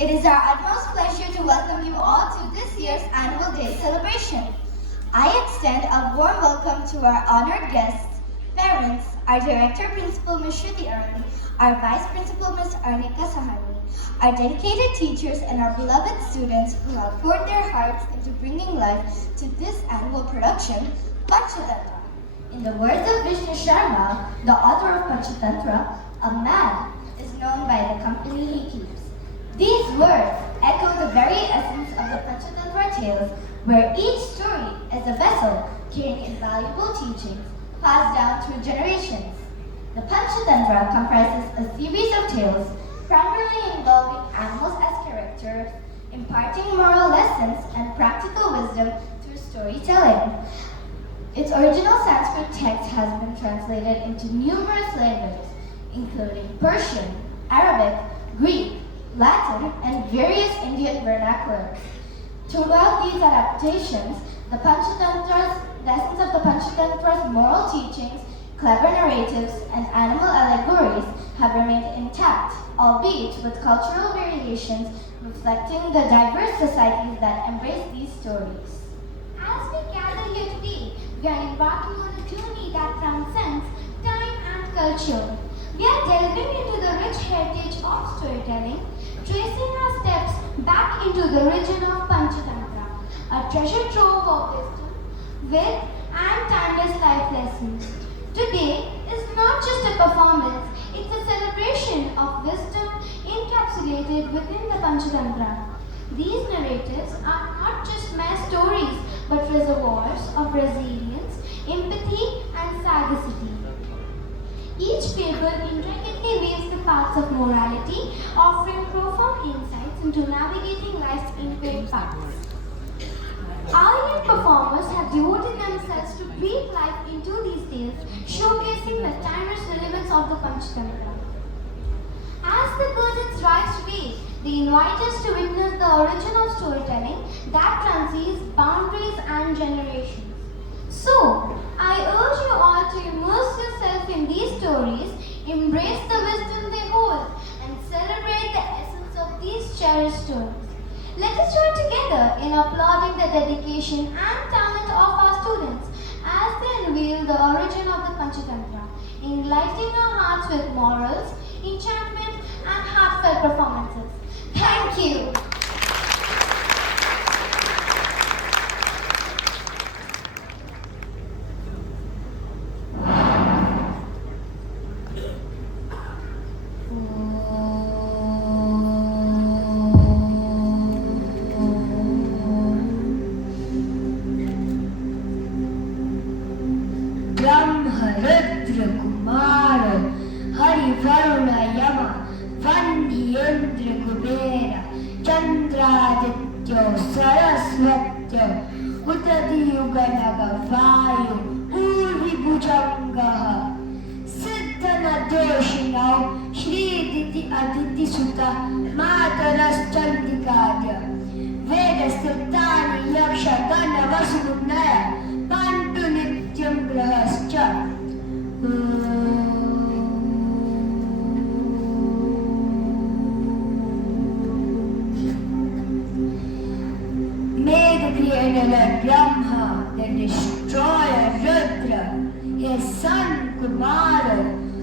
It is our utmost pleasure to welcome you all to this year's Annual Day celebration. I extend a warm welcome to our honored guests, parents, our Director Principal Ms. Shruti Arun, our Vice Principal Ms. Arnika Sahani, our dedicated teachers and our beloved students who have poured their hearts into bringing life to this annual production, Panchatantra. In the words of Vishnu Sharma, the author of Panchatantra, a man is known by the company he keeps. These words echo the very essence of the Panchatantra tales, where each story is a vessel carrying invaluable teachings passed down through generations. The Panchatantra comprises a series of tales primarily involving animals as characters, imparting moral lessons and practical wisdom through storytelling. Its original Sanskrit text has been translated into numerous languages, including Persian, Arabic, Greek, Latin, and various Indian vernaculars. Throughout these adaptations, the essence of the Panchatantra's moral teachings, clever narratives, and animal allegories have remained intact, albeit with cultural variations reflecting the diverse societies that embrace these stories. As we gather here today, we are embarking on a journey that transcends time and culture. We are delving into the rich heritage of storytelling, tracing our steps back into the region of Panchatantra, a treasure trove of wisdom, wit, and timeless life lessons. Today is not just a performance, it's a celebration of wisdom encapsulated within the Panchatantra. These narratives are not just mere stories, but reservoirs of resilience, empathy, and sagacity. Each fable intricately weaves the paths of morality, offering profound insights into navigating life's infinite paths. Our young performers have devoted themselves to breathe life into these tales, showcasing the timeless relevance of the Panchatantra. As the curtains rise today, they invite us to witness the origin of storytelling that transcends boundaries and generations. So, I urge you all to immerse yourself in these stories, embrace the wisdom they hold, and celebrate the essence of these cherished stories. Let us join together in applauding the dedication and talent of our students as they unveil the origin of the Panchatantra, enlightening our hearts with morals, enchantment, and heartfelt performances. Thank you. Brahma Kumara Hari Varuna Yama Vandiyendra Kubera Chandradityo Saraswatyo Utati Yuganaga Vayu Uri Bhujangaha Siddhana Doshinau Shri Diti Aditi Sutta Mataras Chandikadya Veda Siddhani Yaksha Gana Vasudnaya Pantu Nityam Grahascha May the creator of Brahma, the destroyer Rudra, his son Kumara,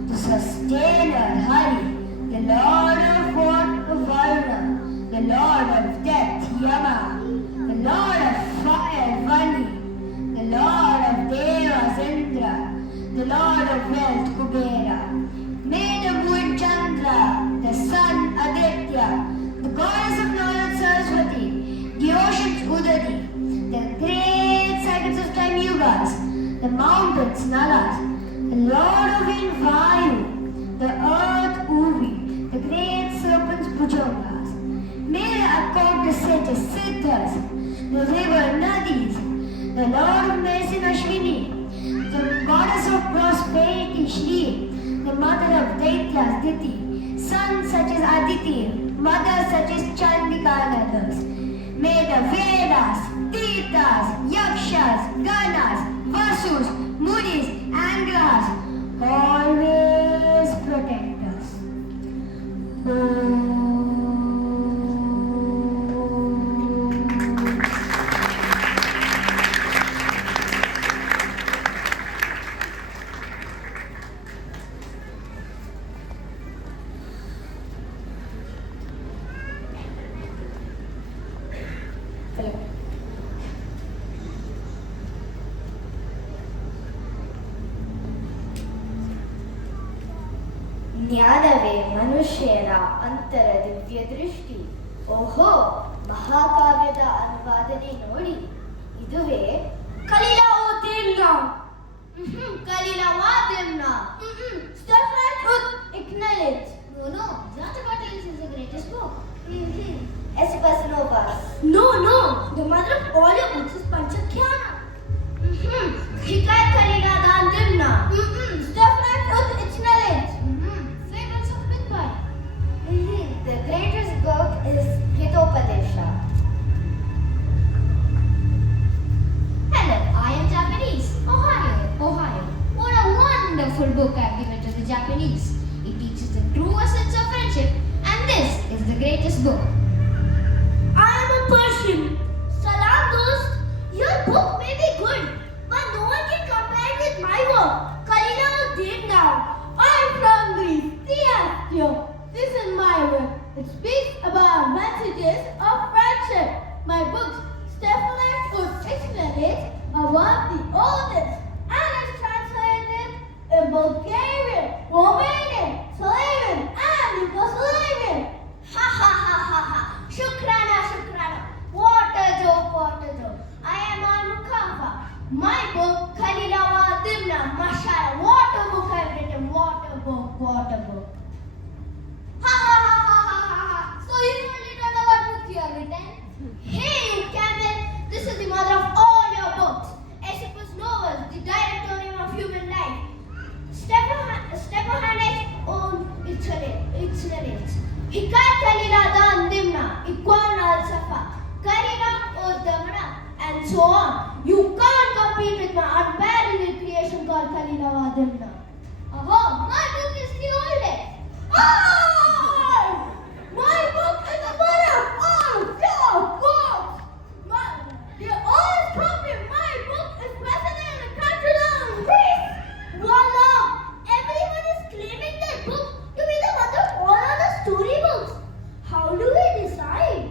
the sustainer Hari, the lord of war Varuna, the lord of death Yama, the lord of fire Vani, the lord of devas Indra, the lord of wealth Kubera. May the moon Chandra, the sun Aditya, the goddess of knowledge Saraswati, the oceans Udadi, the great cycles of time Yugas, the mountains Nalas, the lord of wind Vayu, the earth Uvi, the great serpents Bhujangas. May the accountant sages Siddhas, the river Nadis, the lord of medicine Ashwini, the goddess of prosperity Shri, the mother of Daityas Diti, sons such as Aditi, mothers such as Chandika and others. May the Vedas, Tirthas, Yakshas, Ganas, Vasus, Munis and Grahas always protect us. Om. ಜ್ಞಾನವೇ ಮನುಷ್ಯರ ಅಂತರ ದಿವ್ಯ ದೃಷ್ಟಿ. ಓಹೋ, ಮಹಾಕಾವ್ಯದ ಅನುವಾದನೆ ನೋಡಿ. ಇದುವೇ Kalilawatimna. ಕಲಿಲವಾದಿಮ್ನ. Stefan would acknowledge. No, Aristotle's is the greatest book. Esopus Novus. No. The mother of all your books is Panchatantra. Hikayat Kaliladandimna. Stefan would acknowledge. Fables of Midway. The greatest book is Hitopadesha. Hello, I am Japanese. Ohio. What a wonderful book I've given to the Japanese. It teaches the true essence of friendship, and this is the greatest book. I am a Persian. Salam dost. Your book may be good, but no one can compare with my work. Kalilawatimna. I am from Greece. Theastio. This is my work. It speaks about messages of friendship. My books, Stephanus would explanate, are one of the oldest and is translated in Bulgarian, Romanian, Slavian, and Yugoslavian. Ha. Shukrana. What a joke. I am on Mukafa. My book, Kalilawatimna. Mashallah. What a book I've written. What a book. Ha. So you really don't know what book you have written? Hey, you camel. This is the mother of all your books. Esopus Novus, the directorium of human life. Stephanus on its Hikayat Kaliladandimna, Ikwan al-Safa, Karina Damana, and so on. You can't compete with my unparalleled creation called Kaliladandimna. My book is the oldest. My book is the mother of all your books. The oldest copy of my book is present in the country of Greece. Voila! Everyone is claiming their book to be the mother of all other storybooks. How do we decide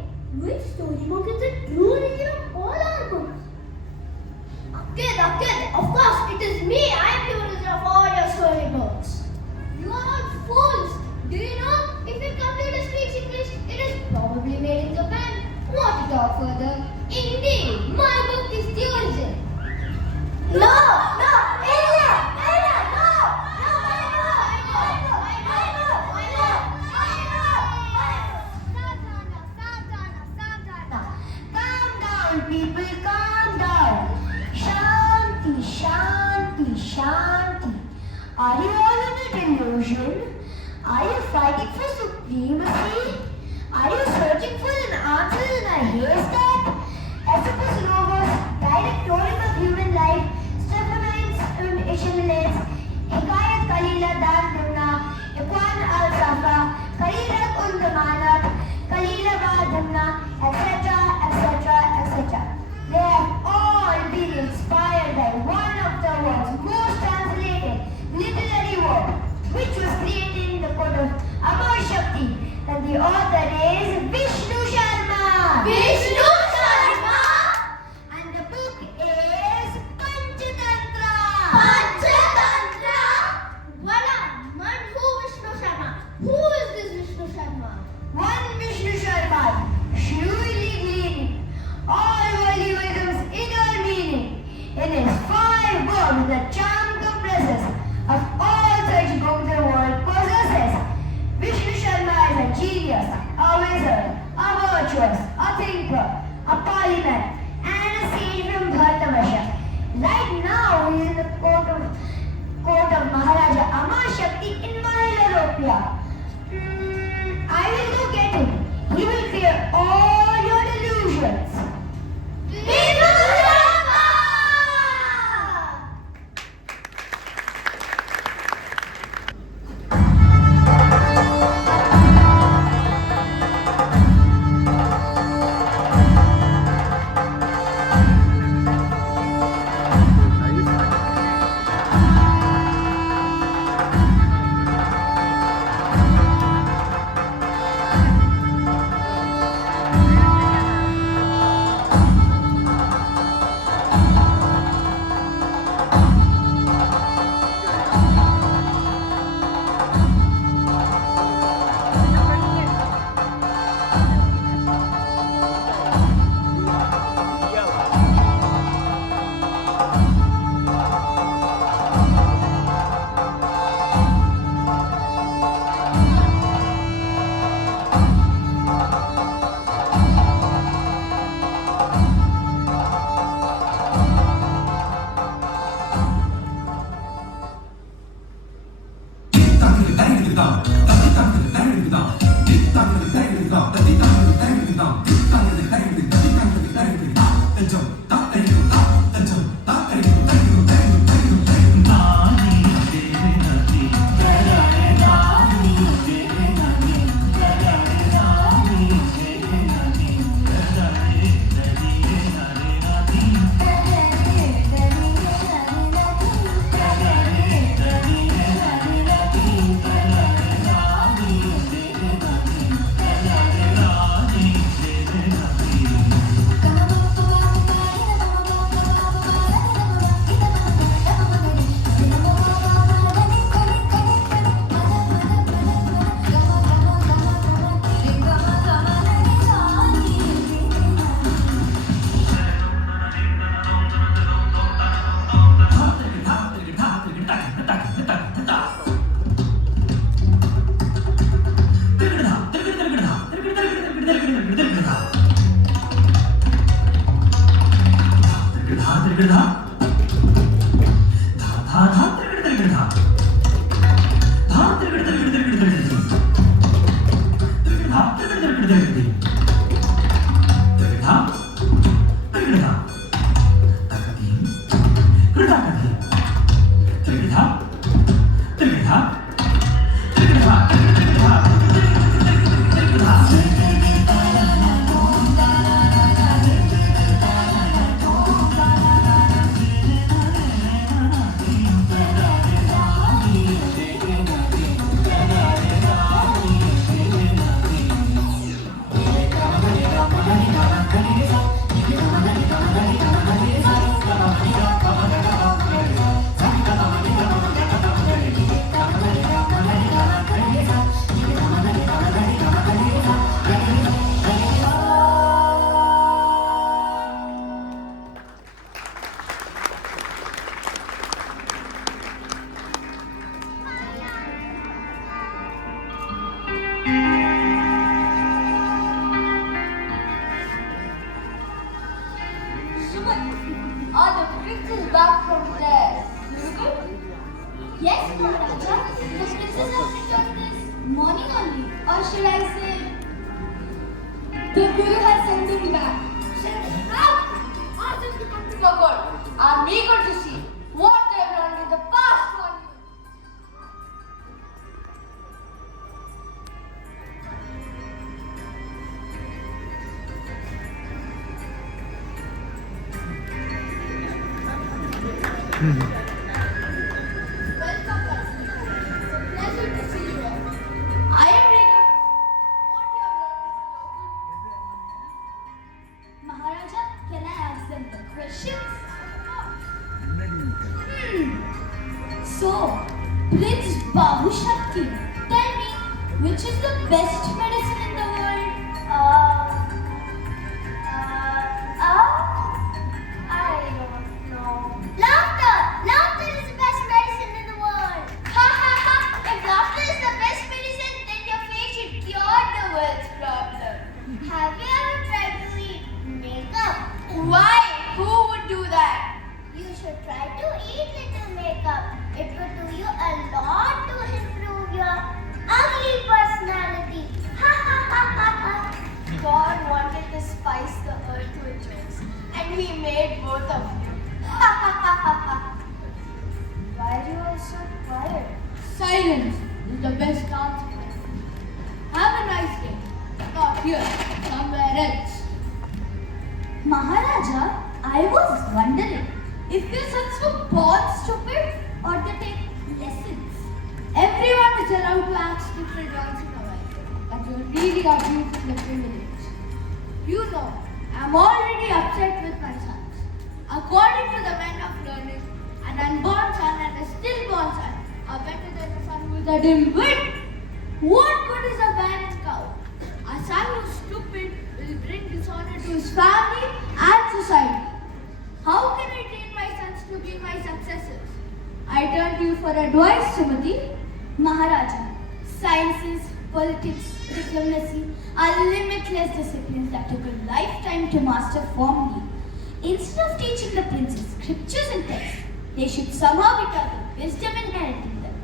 which storybook is the true origin of all our books? Kid, of course, it is me. I am the origin of all your storybooks. You are all fools. Do you know? If your computer speaks English, it is probably made in Japan. What to talk further? Indeed, my book is the origin. No! Calm down, people, calm down. Shanti. Are you all in a delusion? Are you fighting for supremacy? Are you searching for an answer in a haystack? Esopus Novus, directorium of human life, Stephanus und Ischenlitz, Hikayat Kaliladandimna, Ikwan al-Safa, Kalilat Undamanat, Kalilavadimna, etc. They have all been inspired by one of the world's most translated literary work, which was created in the court of Amar Shakti, and the author is Vishnu Sharma. And the book is Panchatantra. Voila, man, who Vishnu Sharma? Who is this Vishnu Sharma? One Vishnu Sharma, shrewdly gleaning all holy wisdom's inner meaning in his 5 books, the charm compresses of all such books the world possesses. Vishnu Sharma is a genius, a wizard, a virtuous, a thinker, a polymath, and a sage from Bharatavarsha. Right now he is in the court of Maharaja Amar Shakti in Mahilaropia. I will go get him. He will clear all your delusions. Are the princess back from there? EuruSchool? Yes, Maharaja. The princess has returned this morning only. Or should I say, the Guru has sent him back. Ask them to come to the court. I'm eager to see what they've done in the past 1 year. Welcome, pleasure to see you all. I am eager to see what you have learned. Maharaja, can I ask them the questions? So, Prince Bahu Shakti, tell me, which is the best medicine in the world? I don't know. Laughter! Laughter is the best medicine in the world. Ha ha ha! If laughter is the best medicine, then your face should cure the world's problem. Have you ever tried to eat makeup? Why? Who would do that? You should try to eat little makeup. It will do you a lot to improve your ugly personality. Ha ha ha ha ha! God wanted to spice the earth with jokes, and He made both of you. Ha ha ha ha ha! Why are you all so quiet? Silence is the best answer. Have a nice day. Not here, somewhere else. Maharaja, I was wondering if your sons were born stupid or they take lessons. Everyone is allowed to act stupid once in a while, but you're really abusing the privilege. You know, I'm already upset with my sons. According to the men of learning, an unborn son and a stillborn son are better than a son with a dim wit. What good is a barren cow? A son who's stupid will bring dishonor to his family and society. How can I train my sons to be my successors? I turn to you for advice, Sumati. Maharaja, sciences, politics, diplomacy are limitless disciplines that took a lifetime to master formally. Instead of teaching the princes scriptures and texts, they should somehow be taught the wisdom inherent in them.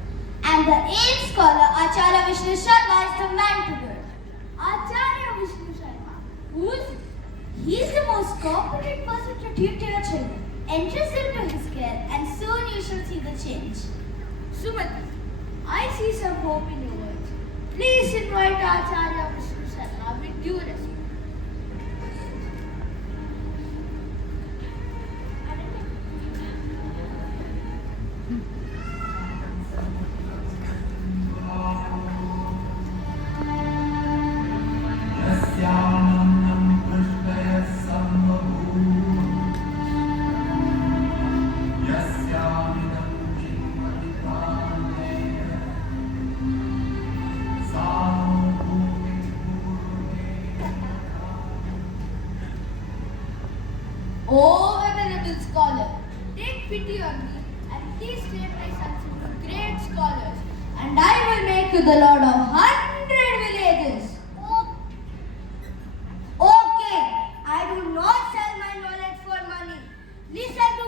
And the ancient scholar Acharya Vishnu Sharma is the man to do it. Acharya Vishnu Sharma. Who is he? He is the most competent person to tutor your children. Entrust them to his care and soon you shall see the change. Sumati, I see some hope in your words. Please invite Acharya Vishnu Sharma with due respect. Oh, venerable scholar, take pity on me and please train my sons into great scholars, and I will make you the lord of 100 villages. Okay, I do not sell my knowledge for money. Listen to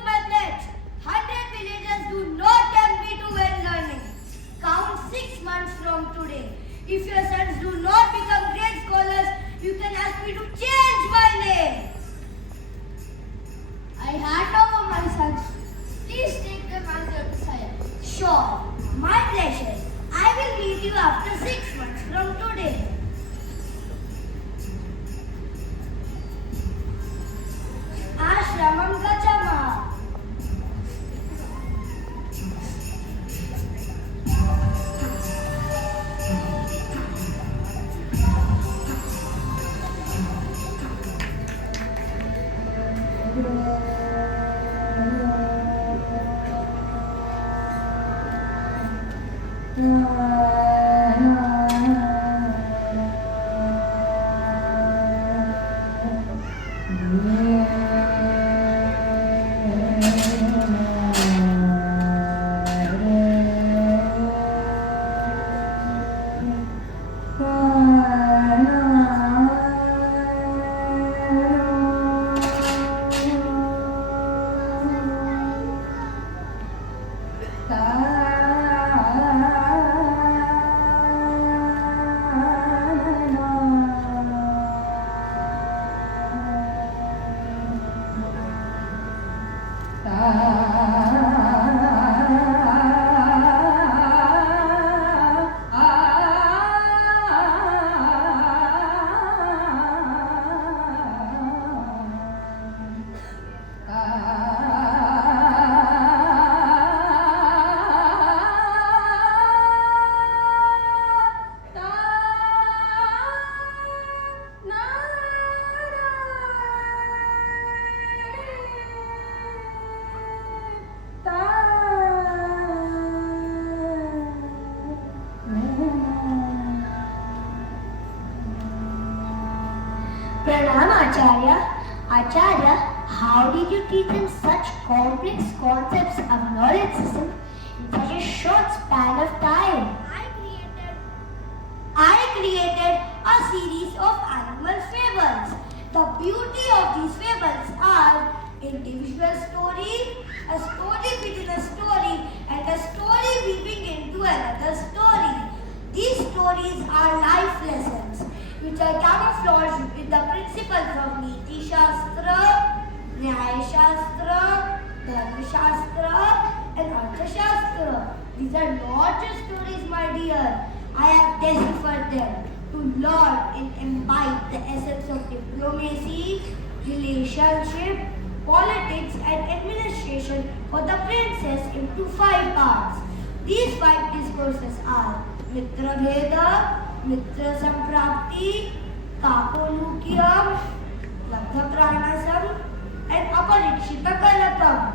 Pranam Acharya. Acharya, how did you teach them such complex concepts of knowledge system in such a short span of time? I created a series of animal fables. The beauty of these fables are individual story, a story within a story, and a story weaving into another story. These stories are life lessons which are camouflaged with the principles of Niti Shastra, Nyaya Shastra, Dharma Shastra, and Artha Shastra. These are not just stories, my dear. I have deciphered them to learn and imbibe the essence of diplomacy, relationship, politics, and administration for the princess into 5 parts. These 5 discourses are Mitra Bheda, Mitra Samprapti, Kapolukyam, Labdha Pranasam, and Aparikshita Kalatam.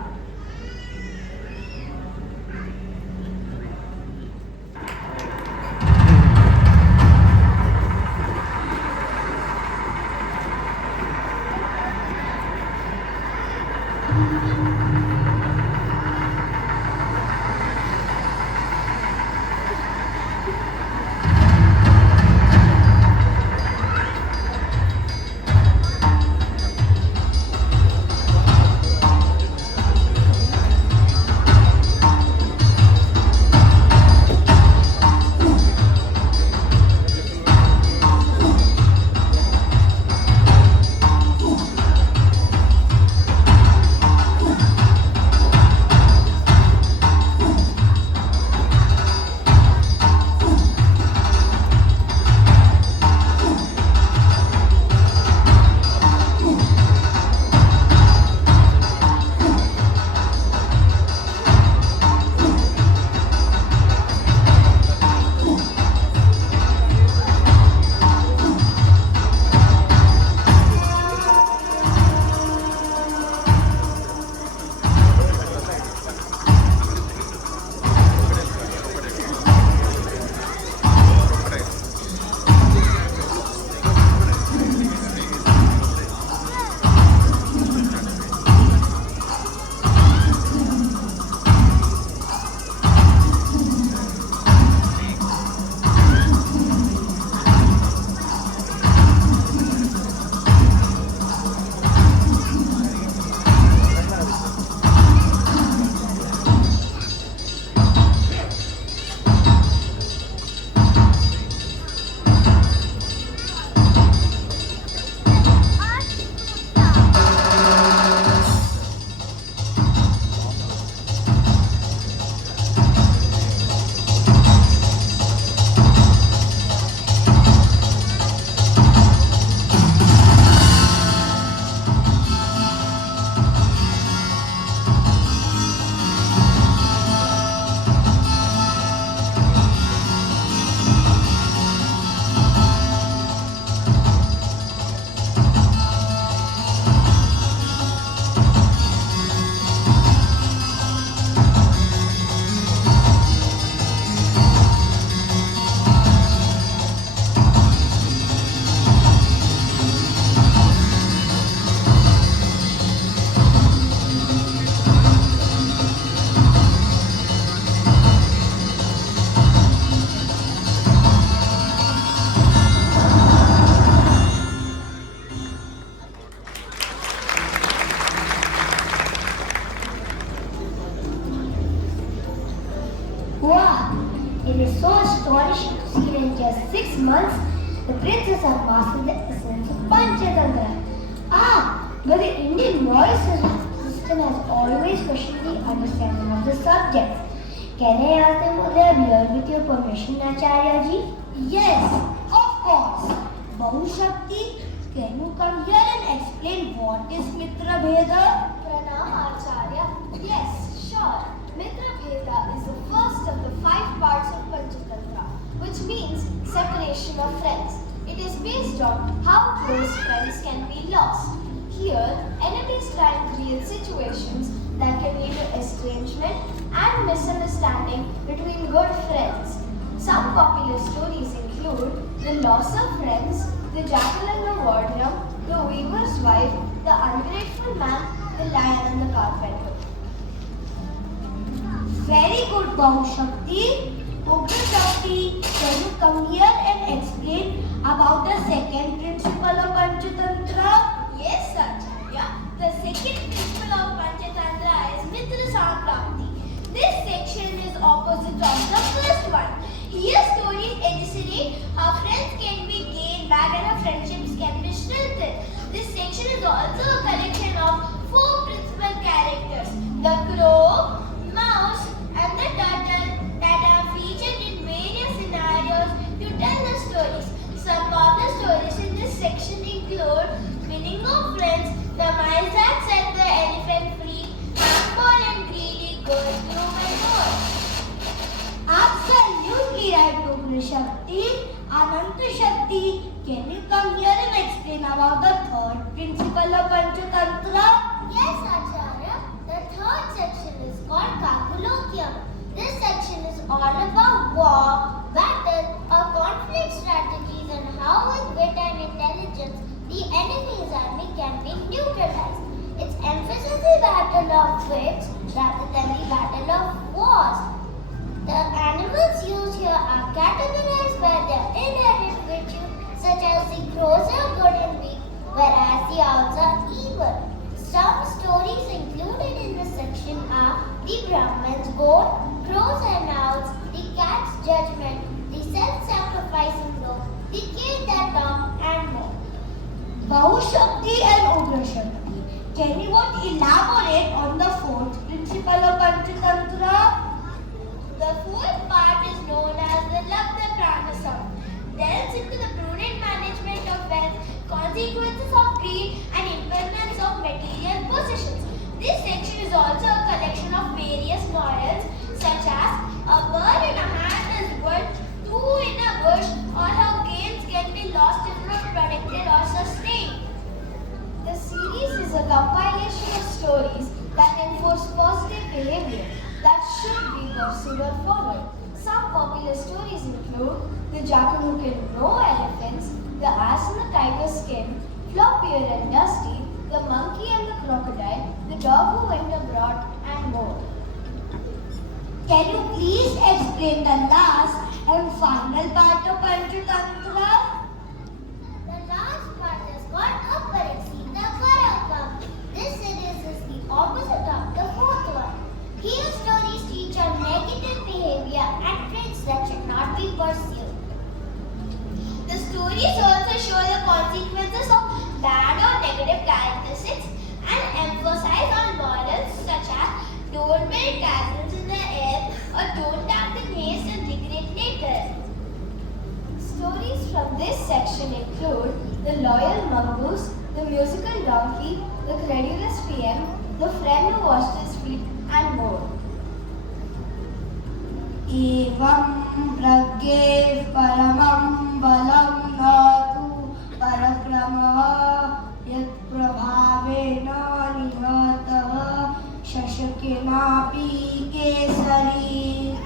Wow! It is so astonishing to see that in just 6 months, the princess has mastered the essence of Panchatantra. But the Indian moral system has always questioned the understanding of the subjects. Can I ask them what they have learned with your permission, Acharya ji? Yes, of course. Bahu Shakti, can you come here and explain what is Mitra Bheda? Pranam Acharya. Yes, sure. Mitra Bheda is the first of the 5 parts of Panchatantra, which means separation of friends. It is based on how close friends can be lost. Here, enemies try and create situations that can lead to estrangement and misunderstanding between good friends. Some popular stories include The Loss of Friends, The Jackal and the Wardrobe, the weaver's wife, the ungrateful man, the lion and the carpenter. Very good, Bahushakti. Ugra Shakti, can you come here and explain about the second principle of Panchatantra? Yes, Acharya. The second principle of Panchatantra is Mitra Samprapti. This section is opposite of the first one. Here stories elucidate how friends can be gained back and how friendships can be strengthened. This section is also a collection of 4 principal characters: the crow, mouse, and the turtle that are featured in various scenarios to tell the stories. Some of the stories in this section include Winning of Friends, The Mice That Set the Elephant Free, Humble and Greedy, Good, Groom and more. Absolutely right, Ugra Shakti. Ananta Shakti, can you come here and explain about the third principle of Panchatantra? Yes, Acharya. The third section is called Kakulokyam. This section is all about war, battle, or conflict strategies and how with wit and intelligence the enemy's army can be neutralized. It emphasizes the battle of wits rather than the battle of wars. The animals used here are categorized by their inherent virtue, such as the crows are good and weak, whereas the owls are evil. Some stories included in this section are the Brahman's goat, crows and owls, the cat's judgment, the self-sacrificing dog, the kid that talked, and more. Bahushakti and Ugra Shakti, can you both elaborate on the fourth principle of Panchatantra? The fourth part is known as the Labdha Pranasam. Delves into the prudent management of wealth, consequences of greed, and impermanence of material possessions. This section is also a collection of various morals such as a bird in a hand is worth 2 in a bush, or how gains can be lost if not protected or sustained. The series is a compilation of stories that enforce positive behavior that should be pursued or followed. Some popular stories include The Jackal Who Killed No Elephants, The Ass in the Tiger's Skin, Floppier and Dusty, The Monkey and the Crocodile, The Dog Who Went Abroad, and more. Can you please explain the last and final part of Panchatantra? The last part is called Apariksi, the Parakam. This series is the opposite of the fourth one. Here stories teach on negative behavior and traits that should not be pursued. The stories also show the consequences of bad or negative characteristics and emphasize on morals such as don't build castles in the air or don't act in haste and regret later. Stories from this section include The Loyal Mongoose, The Musical Donkey, The Credulous PM, The Friend Who Washed His Feet, and more. Evam pragye paramam balam natu parakramaha yat prabhavena nihatah shashakinapi kesari.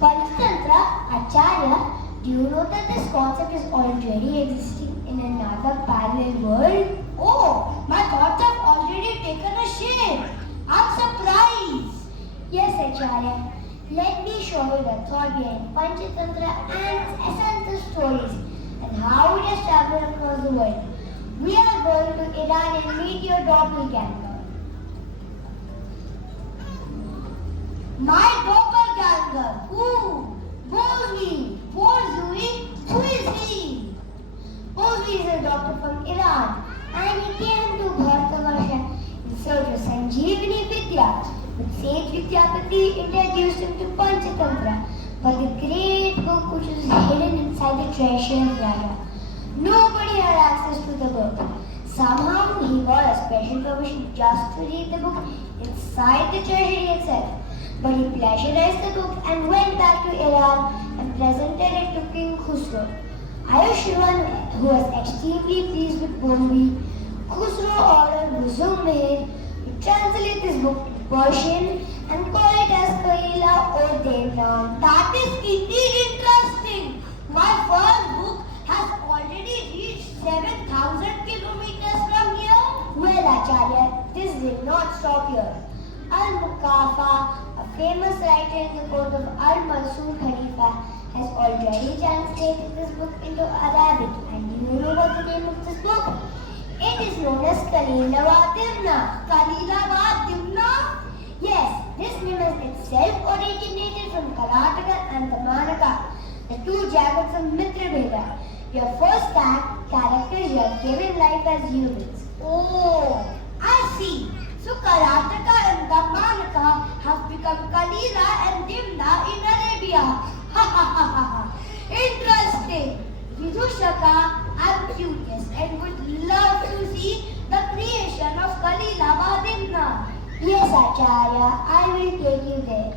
Panchatantra, Acharya, do you know that this concept is already existing in another parallel world? Oh, my thoughts have already taken a shape. I'm surprised. Yes, Acharya. Let me show you the thought behind Panchatantra and its essence of stories and how it has traveled across the world. We are going to Iran and meet your doppelganger. My doppelganger. Who? Bozwi. Bozwi? Who is he? Bozwi is a doctor from Iran and he came to Bharatavarsha in search of Sanjeevani Vidya. But Sage Vidyapati introduced him to Panchatantra, but the great book which was hidden inside the treasure of Raja. Nobody had access to the book. Somehow he got a special permission just to read the book inside the treasury itself. But he plagiarized the book and went back to Iran and presented it to King Khusro. Ayushman, who was extremely pleased with Bozwi, Khusro ordered Huzur Meher to translate this book to Persian and call it as Kaila or Devran. That is indeed interesting. My first book has already reached 7,000 kilometers will not stop here. Al-Muqafa, a famous writer in the court of Al-Mansur Khalifa, has already translated this book into Arabic. And do you know what the name of this book? It is known as Kalila wa Dimna. Kalila wa Dimna? Yes, this name has itself originated from Karnataka and Karnataka, the two jackets of Mitrabheda. Your first characters here given life as humans. Oh, I see. So Karnataka and Karnataka have become Kalila and Dimna in Arabia. Ha ha ha ha ha. Interesting. Vidushaka, I'm curious and would love to see the creation of Kalila wa Dimna. Yes, Acharya, I will take you there.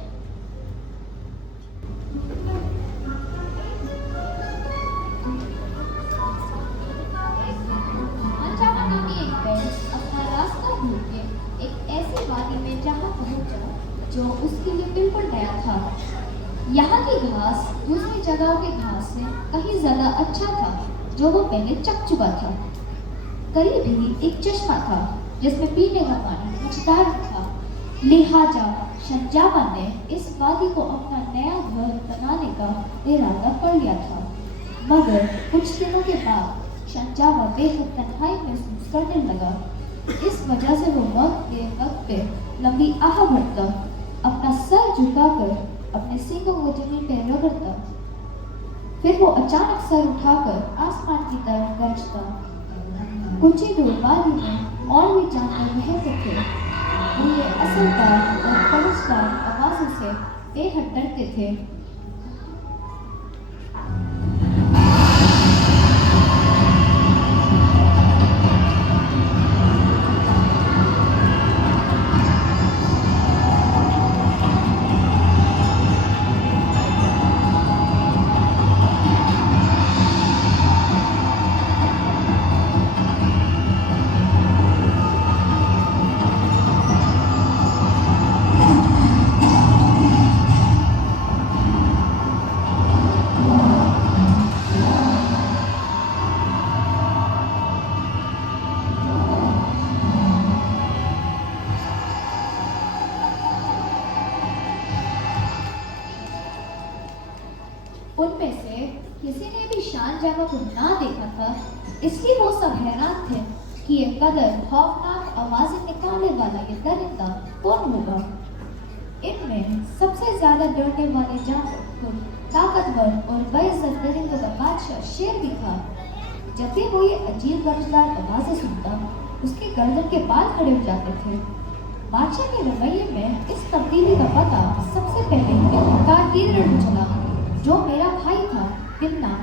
पंचावना में एक बैल अपना रास्ता भूल के एक ऐसी वादी में जहाँ पहुँचा जो उसके लिए बिल्कुल नया था। यहाँ की घास दूसरी जगहों की घास से कहीं ज्यादा अच्छा था जो वो पहले चख चुका था। करीब ही एक चश्मा था जिसमें पीने का पानी मजेदार था। लिहाजा शंजावा ने इस वादी को अपना नया घर बनाने का इरादा कर लिया था। मगर कुछ दिनों के बाद शंजावा बेहद तन्हाई महसूस करने लगा। इस वजह से वो मौत के वक्त पे लंबी आह भरता, अपना सर झुकाकर अपने सींगों को जमीन पर रगड़ता। फिर वो अचानक सर उठाकर आसमान की तरफ गरजता। कुछ ही दूर वादी में और भी जानवर रहते थे। वो ये असरदार और कवचदार आवाज़ों से बेहद डरते थे। उनमें से किसी ने भी शानजामा को ना देखा था, इसलिए वो सब हैरान थे कि ये कदर खौफनाक आवाजें निकालने वाला ये दरिंदा कौन होगा। इनमें सबसे ज्यादा डरने वाले जानवर को ताकतवर और बेइज्जत दरिंदों का बादशाह शेर भी था। जब भी वो ये अजीब गरजदार आवाजें सुनता, उसके गर्दन के बाल खड़े हो जाते थे। बादशाह के रवैये में इस तब्दीली का पता सबसे पहले कारगिल को चला, जो मेरा भाई था दिमना।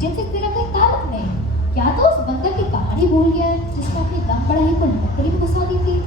जिनसे तेरा कोई ताल्लुक नहीं। क्या तो उस बंदर की कहानी भूल गया है जिसने अपनी दम बढ़ाई को लकड़ी में घुसा दी थी।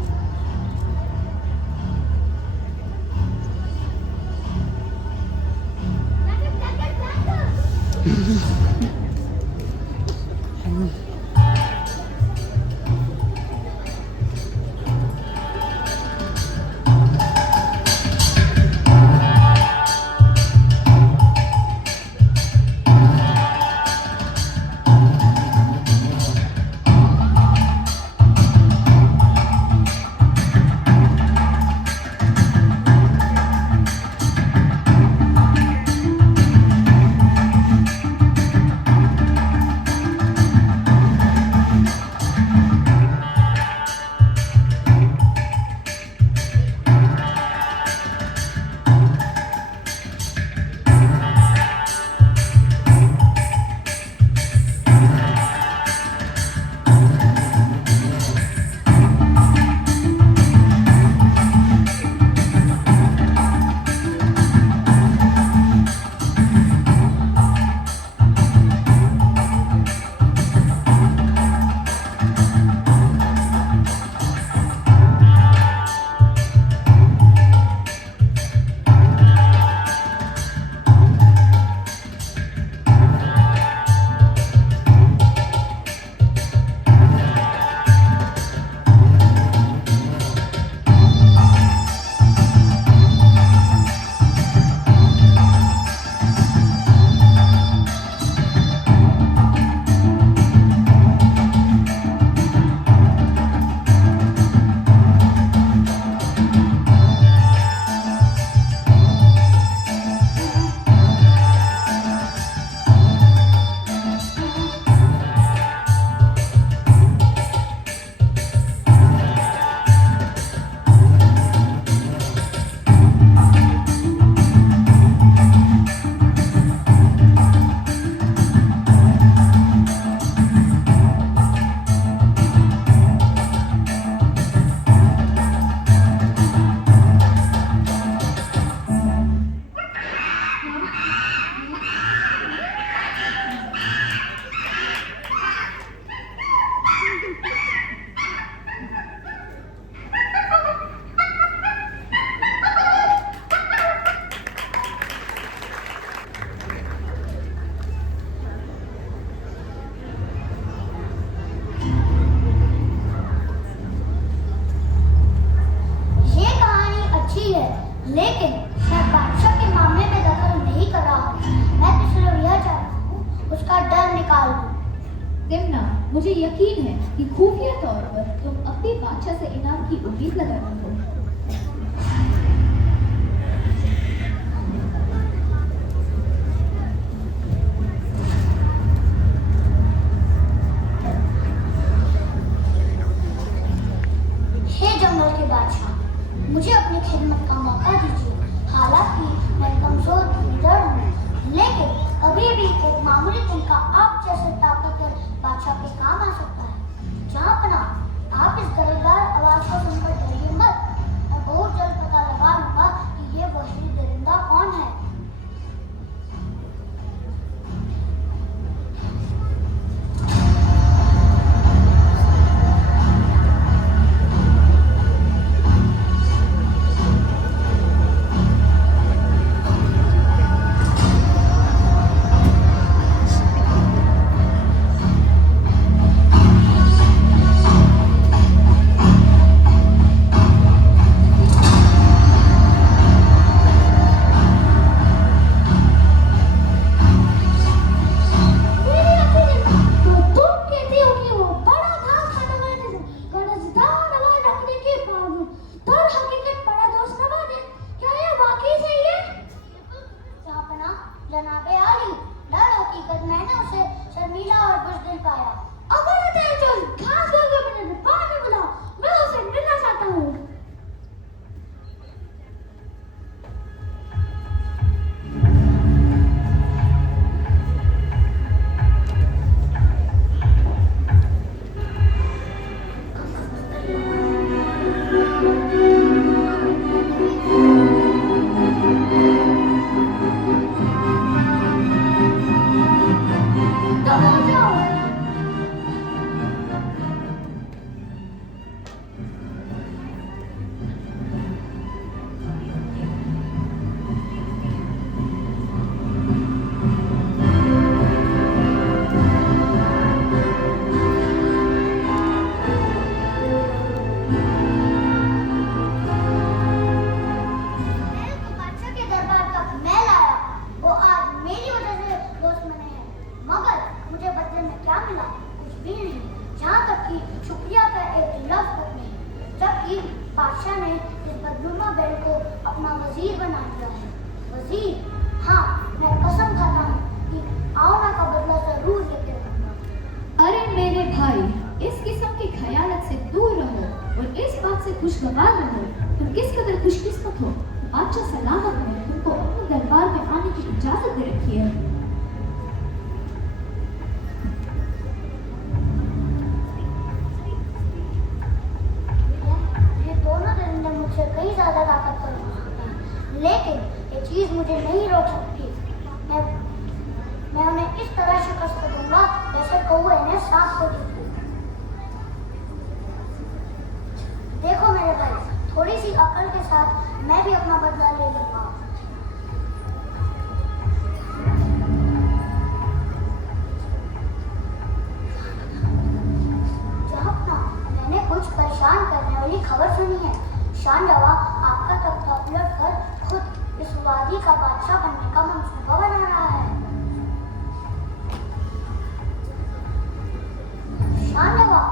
पर तुम अपने बादशाह से इनाम की उम्मीद लगा रहे हो। हे जंगल के बादशाह, मुझे अपनी खिदमत का मौका दीजिए। हालांकि मैं कमजोर लीडर हूँ, लेकिन कभी भी एक मामूली तनखा आप जैसे ताकतवर बादशाह के काम आ सकता है। जहाँ अपना आप इस दरदार आवाज को सुनकर डरिए मत। मैं बहुत जल्द पता लगा लूंगा कि ये वही दरिंदा कौन है। जनाबे आली, डर हकीकत मैंने उसे शर्मीला और बुज़दिल पाया। अगर उसे जो घास दोगे मुझे पानी बुलाओ, मैं उसे मिलना चाहता हूँ। बादशाह ने इस बदनुमा बैल को अपना वजीर बना दिया है। वजीर? हाँ, मैं कसम खाता हूँ कि आओना का बदला जरूर लेते रहूंगा। अरे मेरे भाई, इस किस्म की खयालत से दूर रहो और इस बात से खुशगवार रहो तुम किस कदर खुशकिस्मत हो। बादशाह सलामत ने तुमको अपने दरबार में आने की इजाजत दे रखी है। मुझसे कई ज्यादा ताकतवर हो सकते हैं, लेकिन ये चीज मुझे नहीं रोक सकती। मैं उन्हें इस तरह शिकस्त दूंगा जैसे कौवे ने सांप को दी। देखो मेरे भाई, थोड़ी सी अकल के साथ मैं भी अपना बदला ले लूंगा। जहाँ मैंने कुछ परेशान करने वाली खबर सुनी है। शानजवा आपका तख्ता उलट कर खुद इस वादी का बादशाह बनने का मंसूबा बना रहा है। शानजवा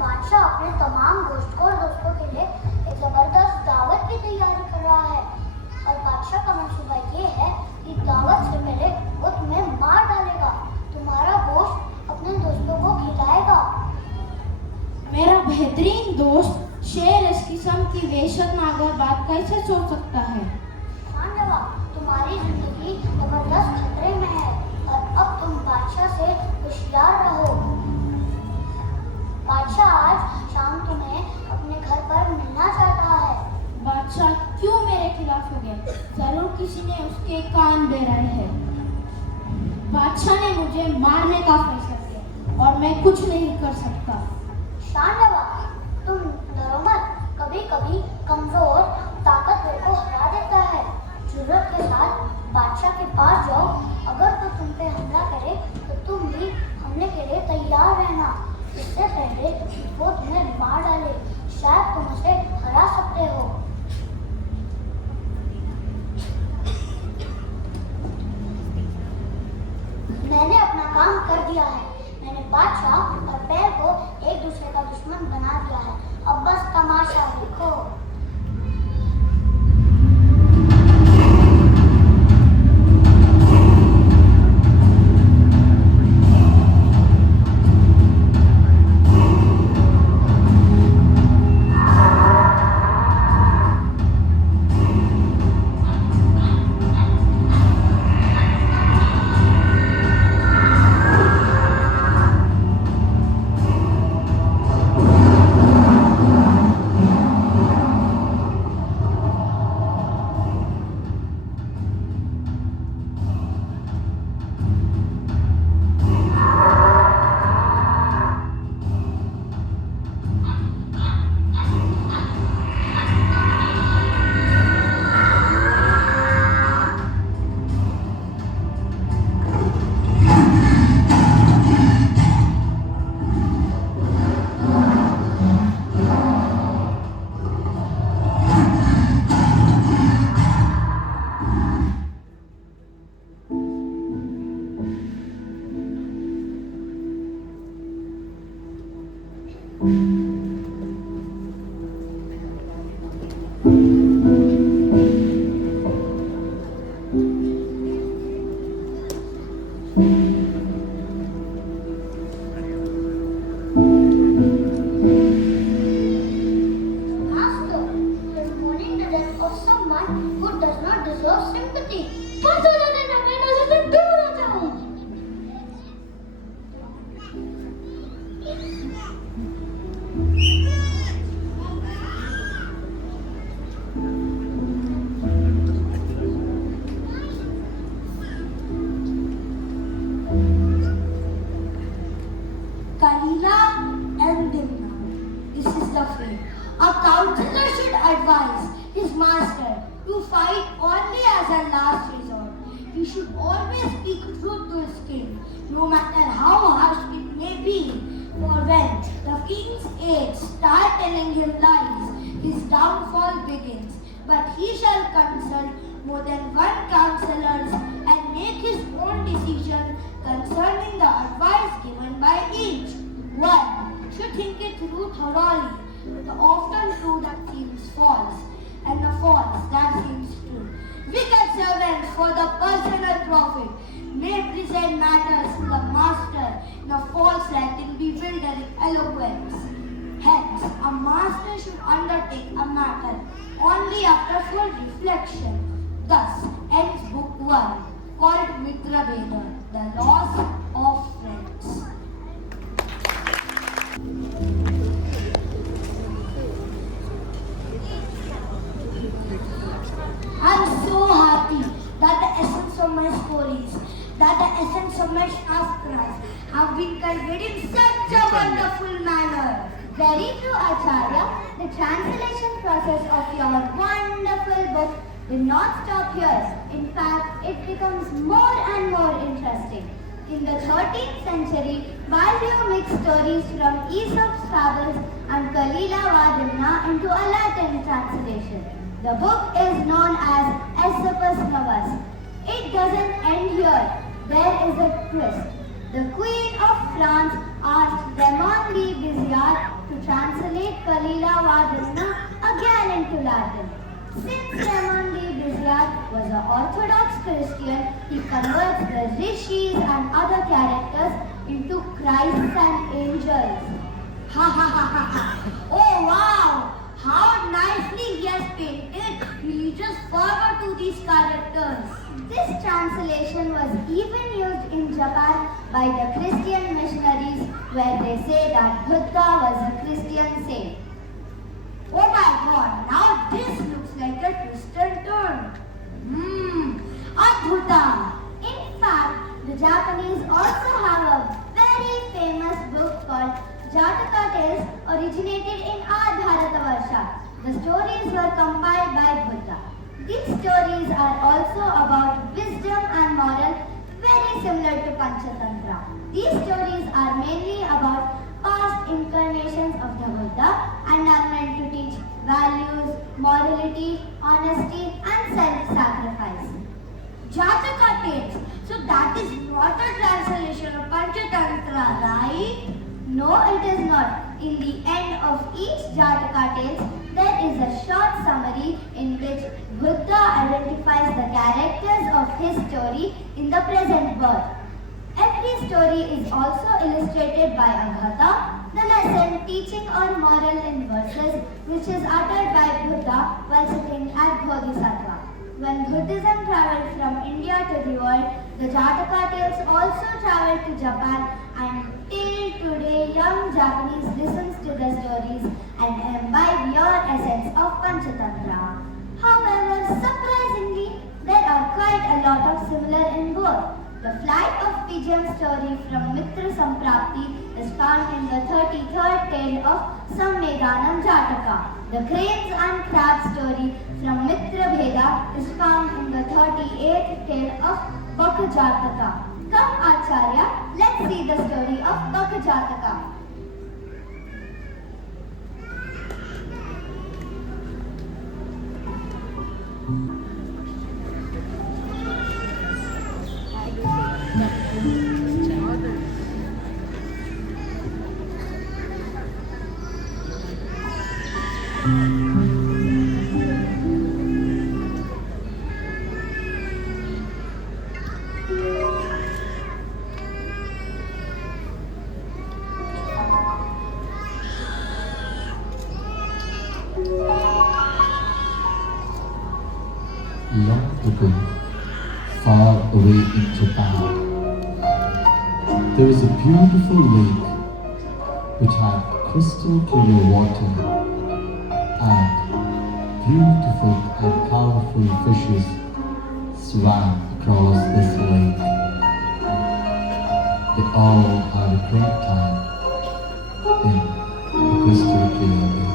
बादशाह अपने तमाम गोश्तखोर दोस्तों के लिए एक जबरदस्त दावत की तैयारी कर रहा है और बादशाह का मंसूबा ये है कि दावत से पहले वो तुम्हें मार डालेगा, तुम्हारा गोश्त अपने दोस्तों को खिलाएगा। मेरा बेहतरीन दोस्त शेर इस किस्म की वहशत नागर बात कैसे सोच सकता है? शानजवा, तुम्हारी जिंदगी जबरदस्त खतरे में है और अब तुम बादशाह से होशियार रहो। बादशाह आज शाम तुम्हें अपने घर पर मिलना चाहता है। बादशाह क्यों मेरे खिलाफ हो गया? जरूर किसी ने उसके कान दे रहे हैं। बादशाह ने मुझे मारने का फैसला किया और मैं कुछ नहीं कर सकता। शानजवा, तुम डरो मत। कभी कभी कमजोर ताकतवर को हरा देता है। जरूरत के साथ बादशाह के पास जाओ। अगर वो तुम पे हमला करे तो तुम भी हमले के लिए तैयार रहना। इससे पहले वो तुम्हें मार डाले, शायद तुम उसे हरा सकते हो। मैंने अपना काम कर दिया है। मैंने बादशाह और बैल को Master, you are mourning the death of someone who does not deserve sympathy. Panchayat अपने नजर से दूर हो जाओ. Kalila and Dimna. This is the fate. A counselor should advise his master to fight only as a last resort. He should always speak truth to his king, no matter how harsh it may be. For when the king's aides start telling him lies, his downfall begins. But he shall consult more than one counselors and make his own decision concerning the advice given by each. One should think it through thoroughly, but the often true that seems false, and the false that seems true. Wicked servants for the personal profit may present matters to the master in a false light in bewildering eloquence. Hence, a master should undertake a matter only after full reflection. Thus ends Book 1, called Mitra Veda, the loss of friends. I'm so happy that the essence of my stories, that the essence of my shastras have been conveyed in such a wonderful manner. Very true, Acharya. The translation process of your wonderful book did not stop here. In fact, it becomes more and more interesting. In the 13th century, while you mixed stories from Aesop's fables and Kalila Vadimna into a Latin translation, the book is known as Aesopus Novus. It doesn't end here. There is a twist. The Queen of France asked Raymond de Béziers to translate Kalila Vadimna again into Latin. Since Raymond de Béziers was an Orthodox Christian, he converts the rishis and other characters into Christs and angels. Ha ha ha ha ha! Oh wow! How nicely he has painted religious fervor to these characters. This translation was even used in Japan by the Christian missionaries, where they say that Buddha was a Christian saint. Oh my god, now this looks like a twist and turn. Adbhuta! In fact, the Japanese also have a very famous book called Jataka Tales, originated in our Bharatavarsha. The stories were compiled by Buddha. These stories are also about wisdom and moral, very similar to Panchatantra. These stories are mainly about past incarnations of the Buddha and are meant to teach values, morality, honesty, and self-sacrifice. Jataka Tales. So that is not a translation of Panchatantra, right? No, it is not. In the end of each Jataka Tales, there is a short summary in which Buddha identifies the characters of his story in the present birth. Every story is also illustrated by a gatha, the lesson teaching or moral in verses, which is uttered by Buddha while sitting at Bodhisattva. When Buddhism traveled from India to the world, the Jataka tales also traveled to Japan, and till today young Japanese listens to the stories and imbibe your essence of Panchatantra. However, surprisingly, there are quite a lot of similar in both. The flight of pigeon story from Mitra Samprapti is found in the 33rd tale of Samvedanam Jataka. The cranes and crabs story from Mitra Bheda is found in the 38th tale of Bakajataka. Come Acharya, let's see the story of Bakajataka. Long ago, far away in Japan, there is a beautiful lake which had crystal clear water and beautiful and powerful fishes swam across this lake. They all had a great time in the crystal clear lake.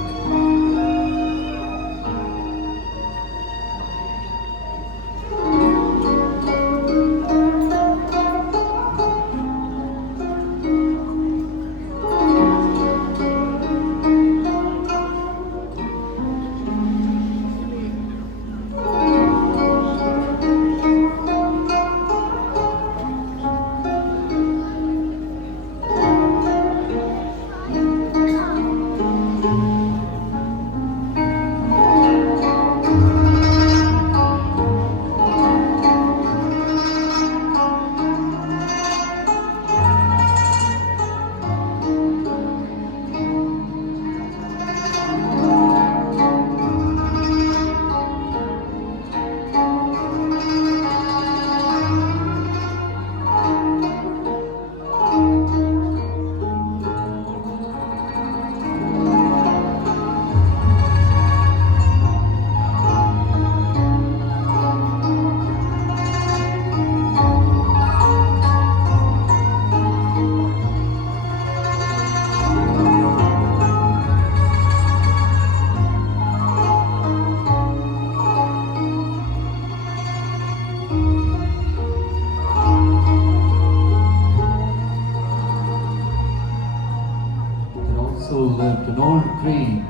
There also lived an old crane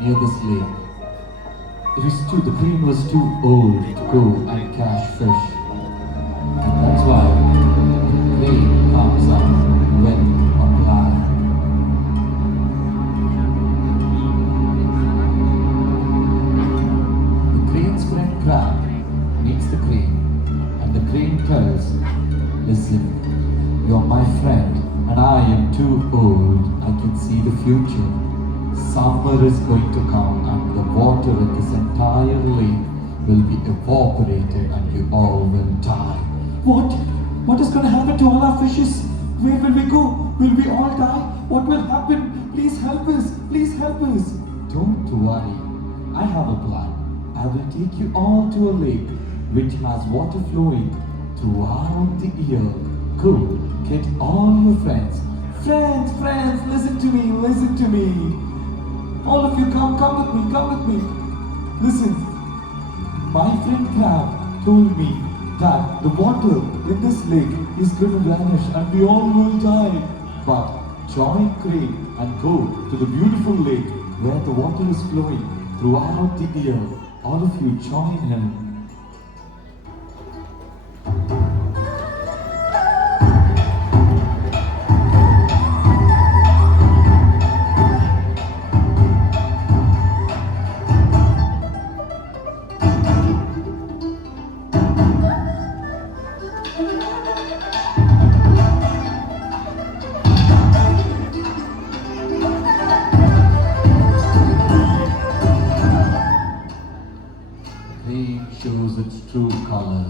near this lake. The crane was too old to go and catch fish. That's why the crane comes up with a plan. The crane's friend crab meets the crane, and the crane tells, "Listen, you're my friend, and I am too old. I can see the future. Summer is going to come and the water in this entire lake will be evaporated and you all will die." What? What is going to happen to all our fishes? Where will we go? Will we all die? What will happen? Please help us. Please help us. Don't worry. I have a plan. I will take you all to a lake which has water flowing throughout the year. Go, get all your friends. Friends, listen to me, listen to me. All of you come with me. Listen, my friend Crab told me that the water in this lake is going to vanish and we all will die. But join Crane and go to the beautiful lake where the water is flowing throughout the year. All of you join him. Rain shows its true colors.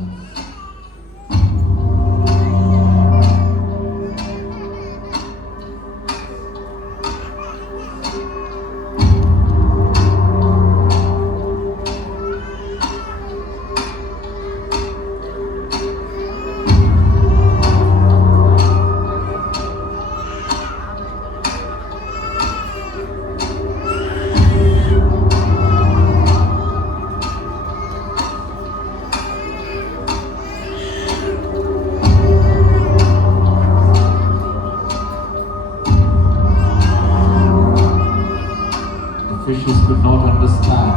Fishes could not understand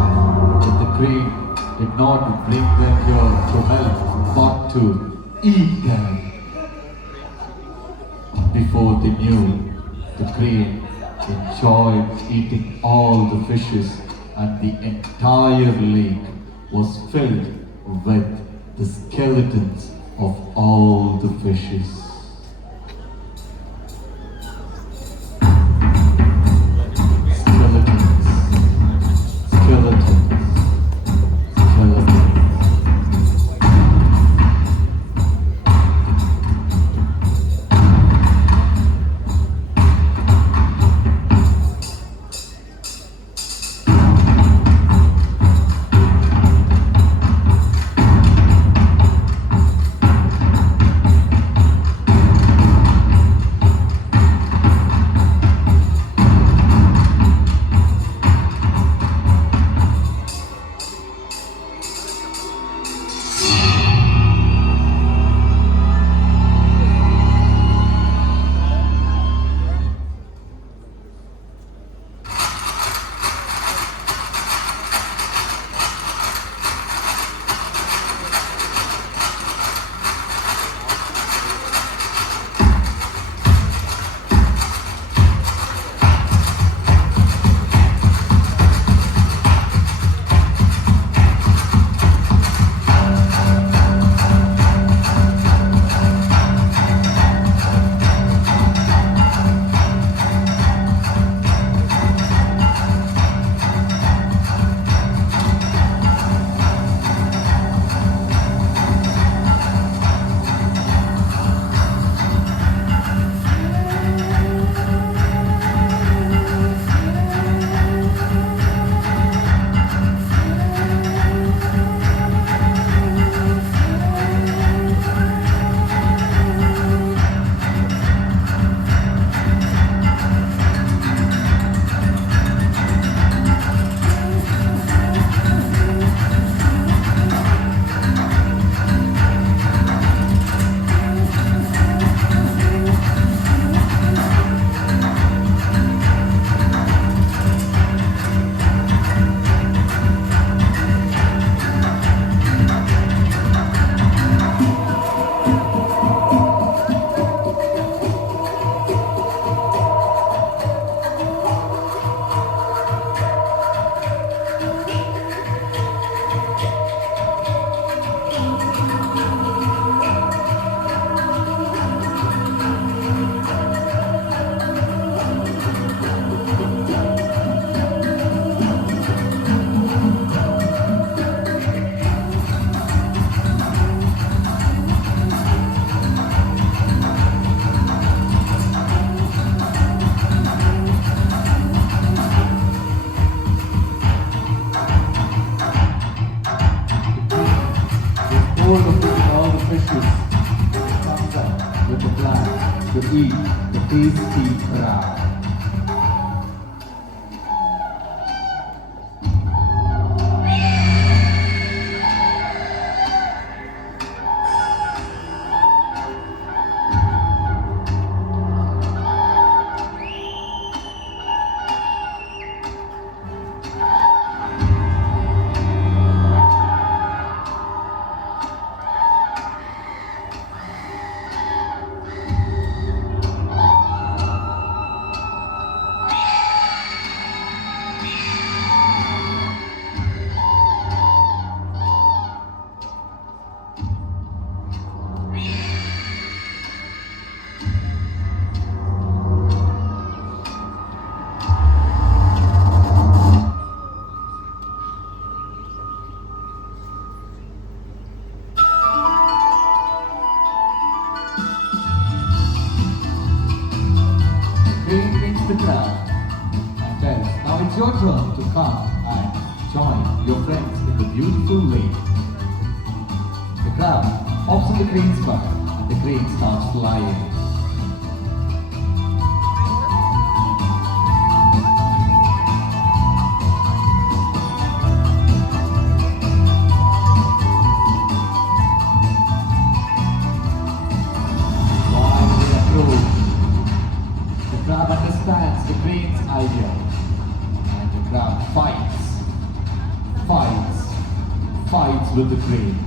that the crane did not bring them here to help, but to eat them. Before they knew, the crane enjoyed eating all the fishes and the entire lake was filled with the skeletons of all the fishes. Skeletons, skeletons, skeletons. All the fishes comes up with the plan to eat the tasty crab. The crowd and tells, now it's your turn to come and join your friends in the beautiful lake. The crowd hops on the crane's back and the crane starts flying. Understands the crane's idea and the crowd fights with the crane.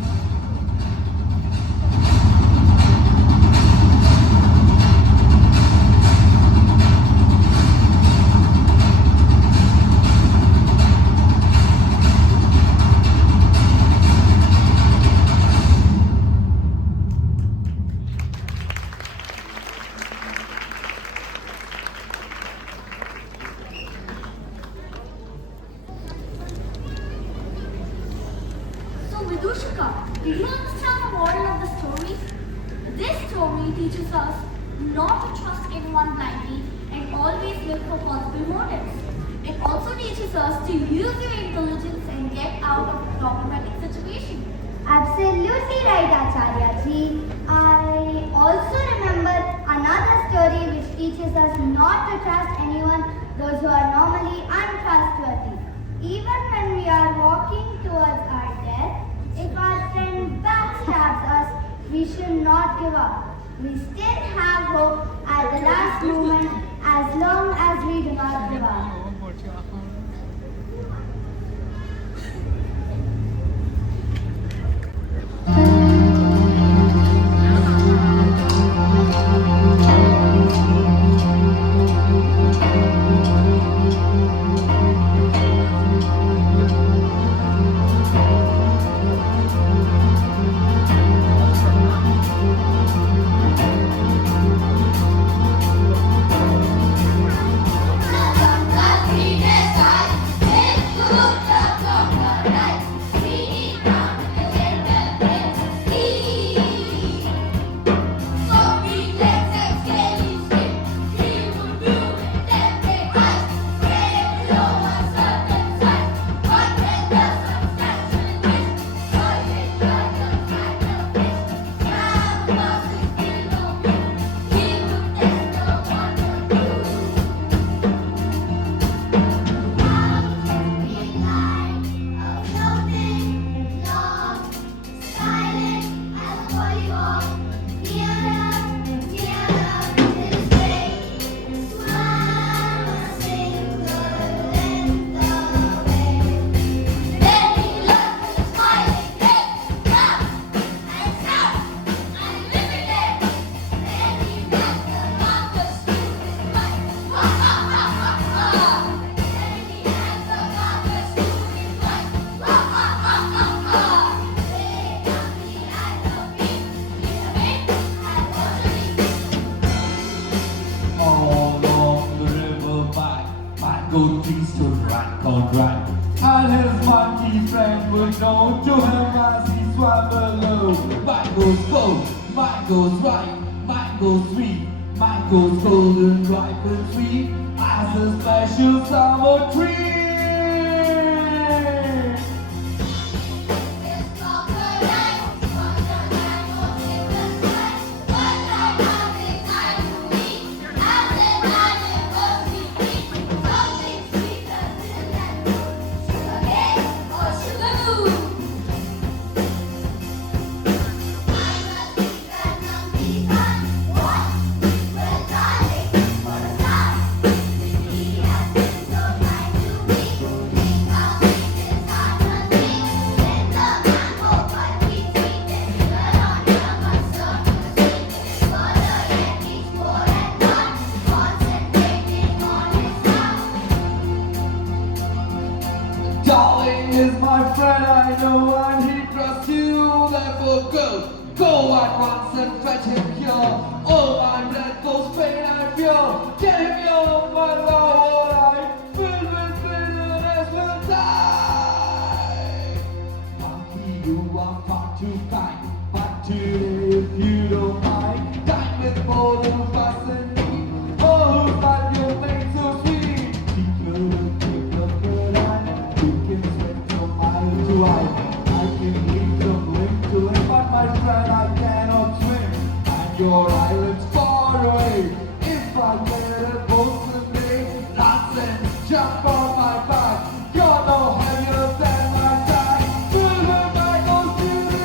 Dushika, did you understand the moral of the story? This story teaches us not to trust anyone blindly and always look for possible motives. It also teaches us to use your intelligence and get out of a problematic situation. Absolutely right, Acharya ji. I also remember another story which teaches us not to trust anyone, those who are normally untrustworthy. Even when we are walking towards our death, if our friend backstabs us, we should not give up. We still have hope at the last moment as long as we do not give up. mango trees stood rank on rank, and his monkey friend was known to him as he swam below. Mangoes both, mangoes ripe, mangoes sweet, mangoes golden, ripe and sweet, as a special summer tree. Darling is my friend, I know, and he trusts you. Therefore go at once and fetch him here. Oh, my blood goes pain and fear. Get him here, my love, I filled with bitterness will die. Monkey, you are far too kind, but today, if you don't mind, dine with more than fuss and me. Oh, but you're made so sweet. I can lead from limb to limb, but my friend, I cannot swim. And your island's far away. If I get a boat someday, dance and jump on my back. You're no heavier than my sack. Pull me back on to the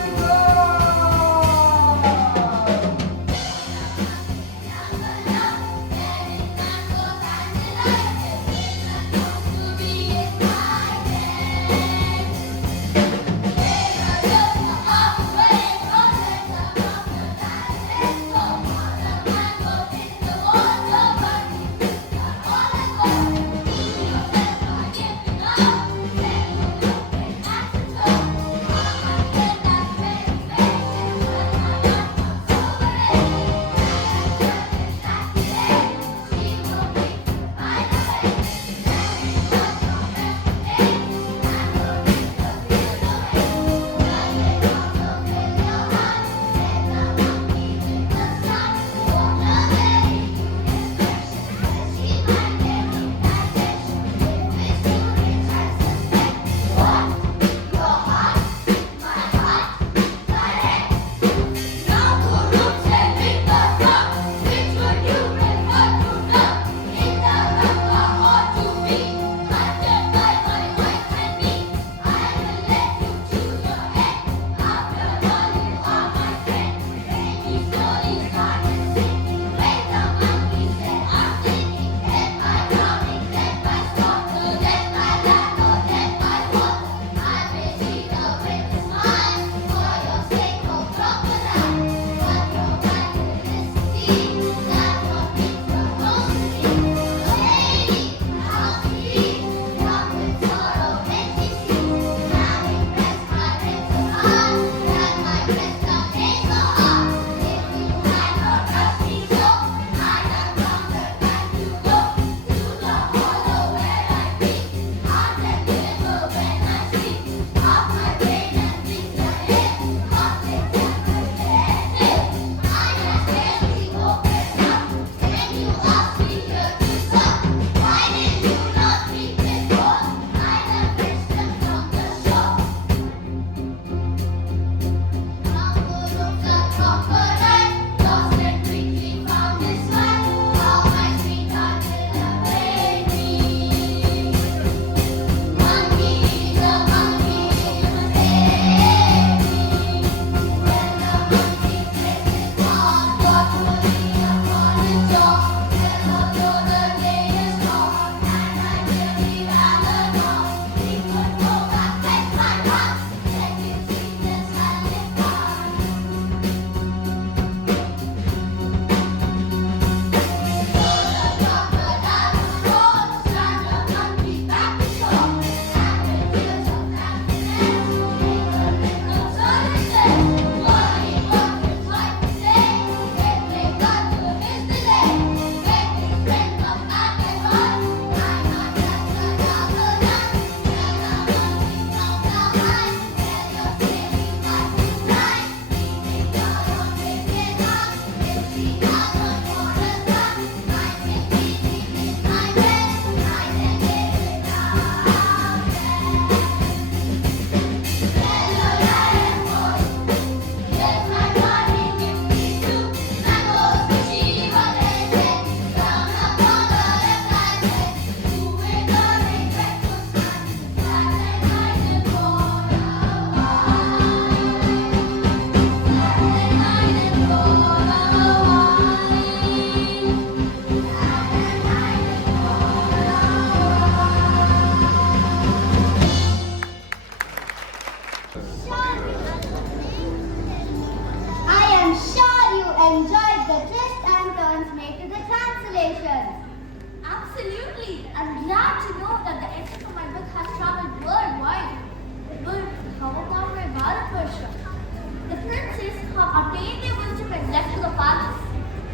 gained their wisdom and left to the palace.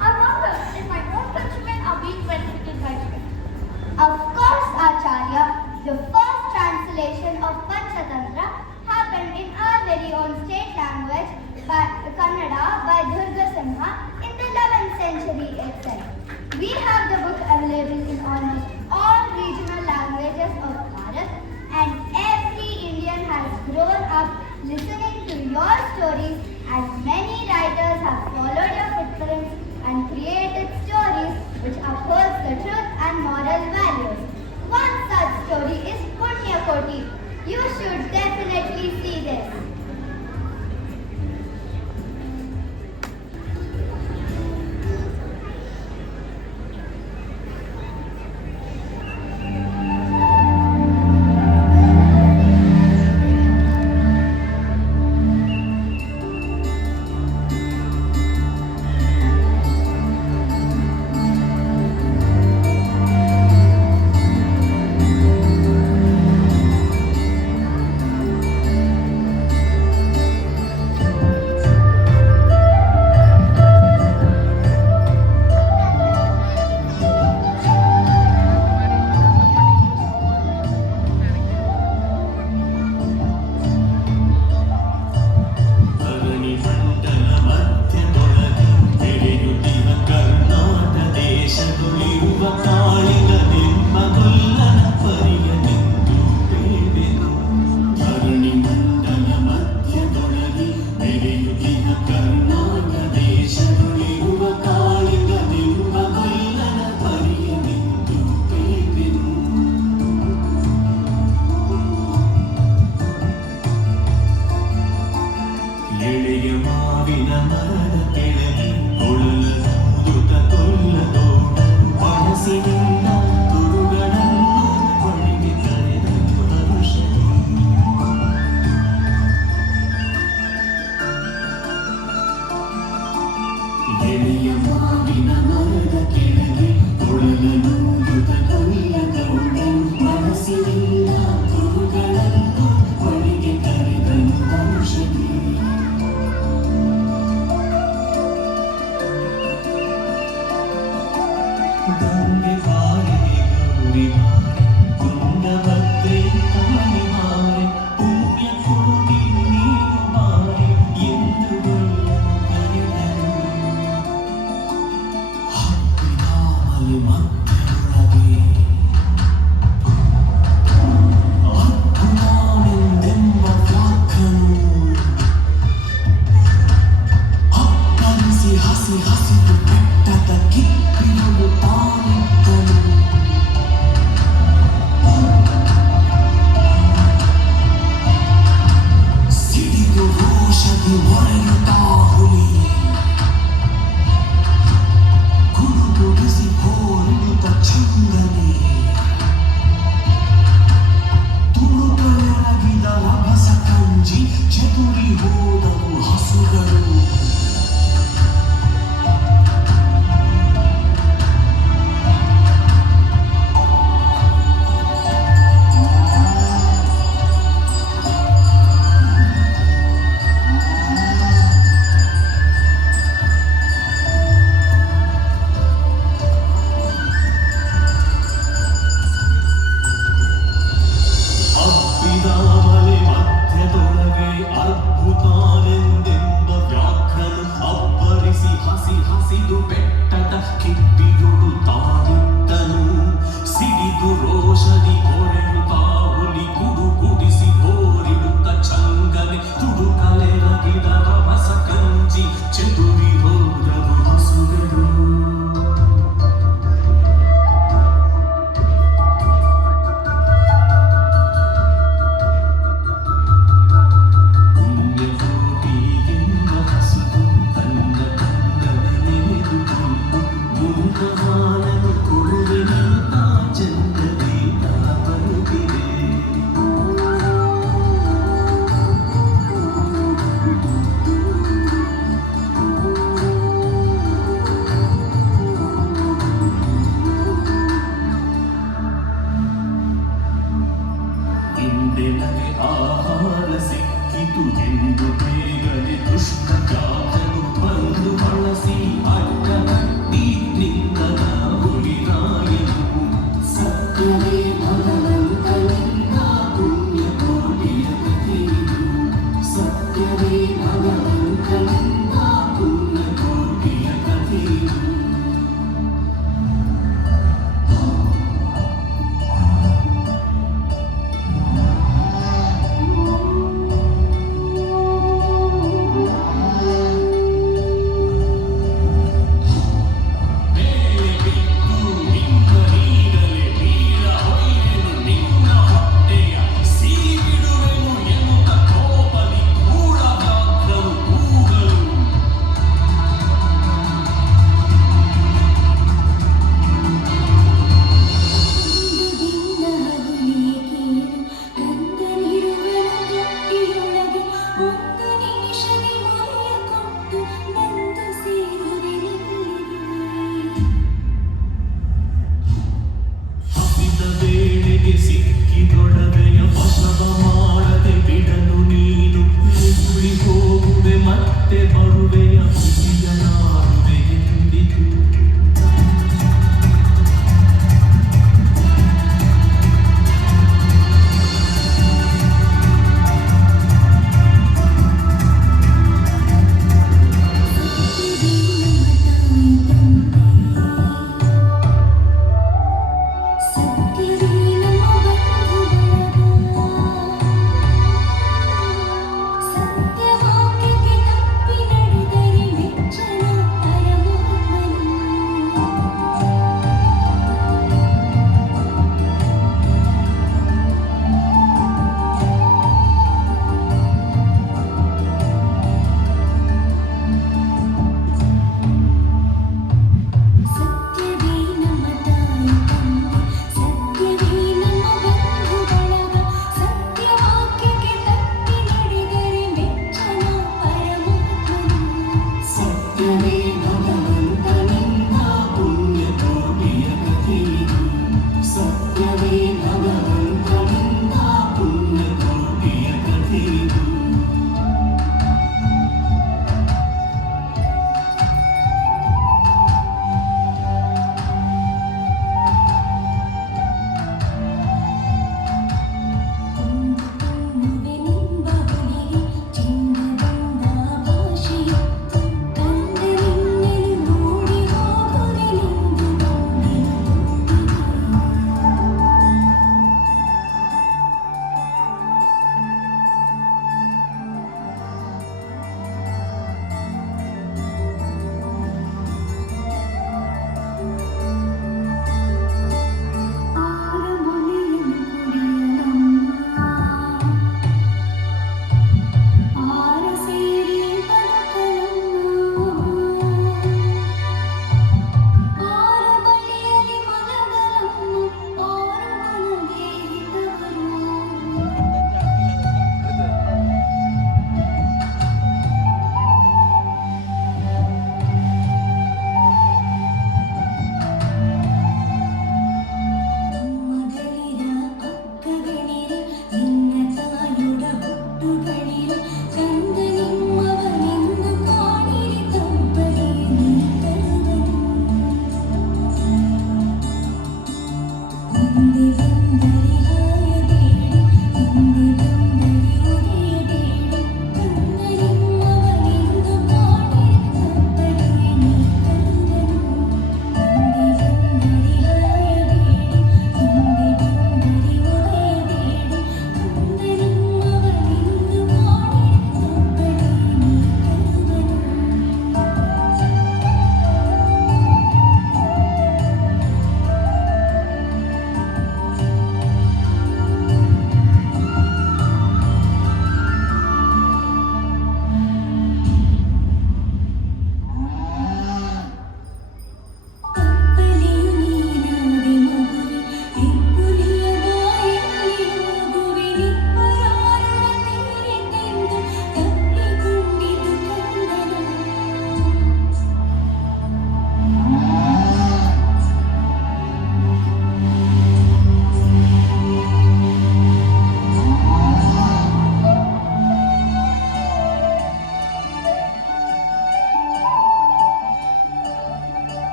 I wonder if my own countrymen are being benefited by it. Of course, Acharya, the first translation of Panchatantra happened in our very own state language, by Kannada, by Durga Simha in the 11th century itself. We have the book available in almost all regional languages of Bharat, and every Indian has grown up listening to your stories, as many writers have followed your footprints and created stories which upholds the truth and moral values. One such story is Punya Koti. You should definitely see this.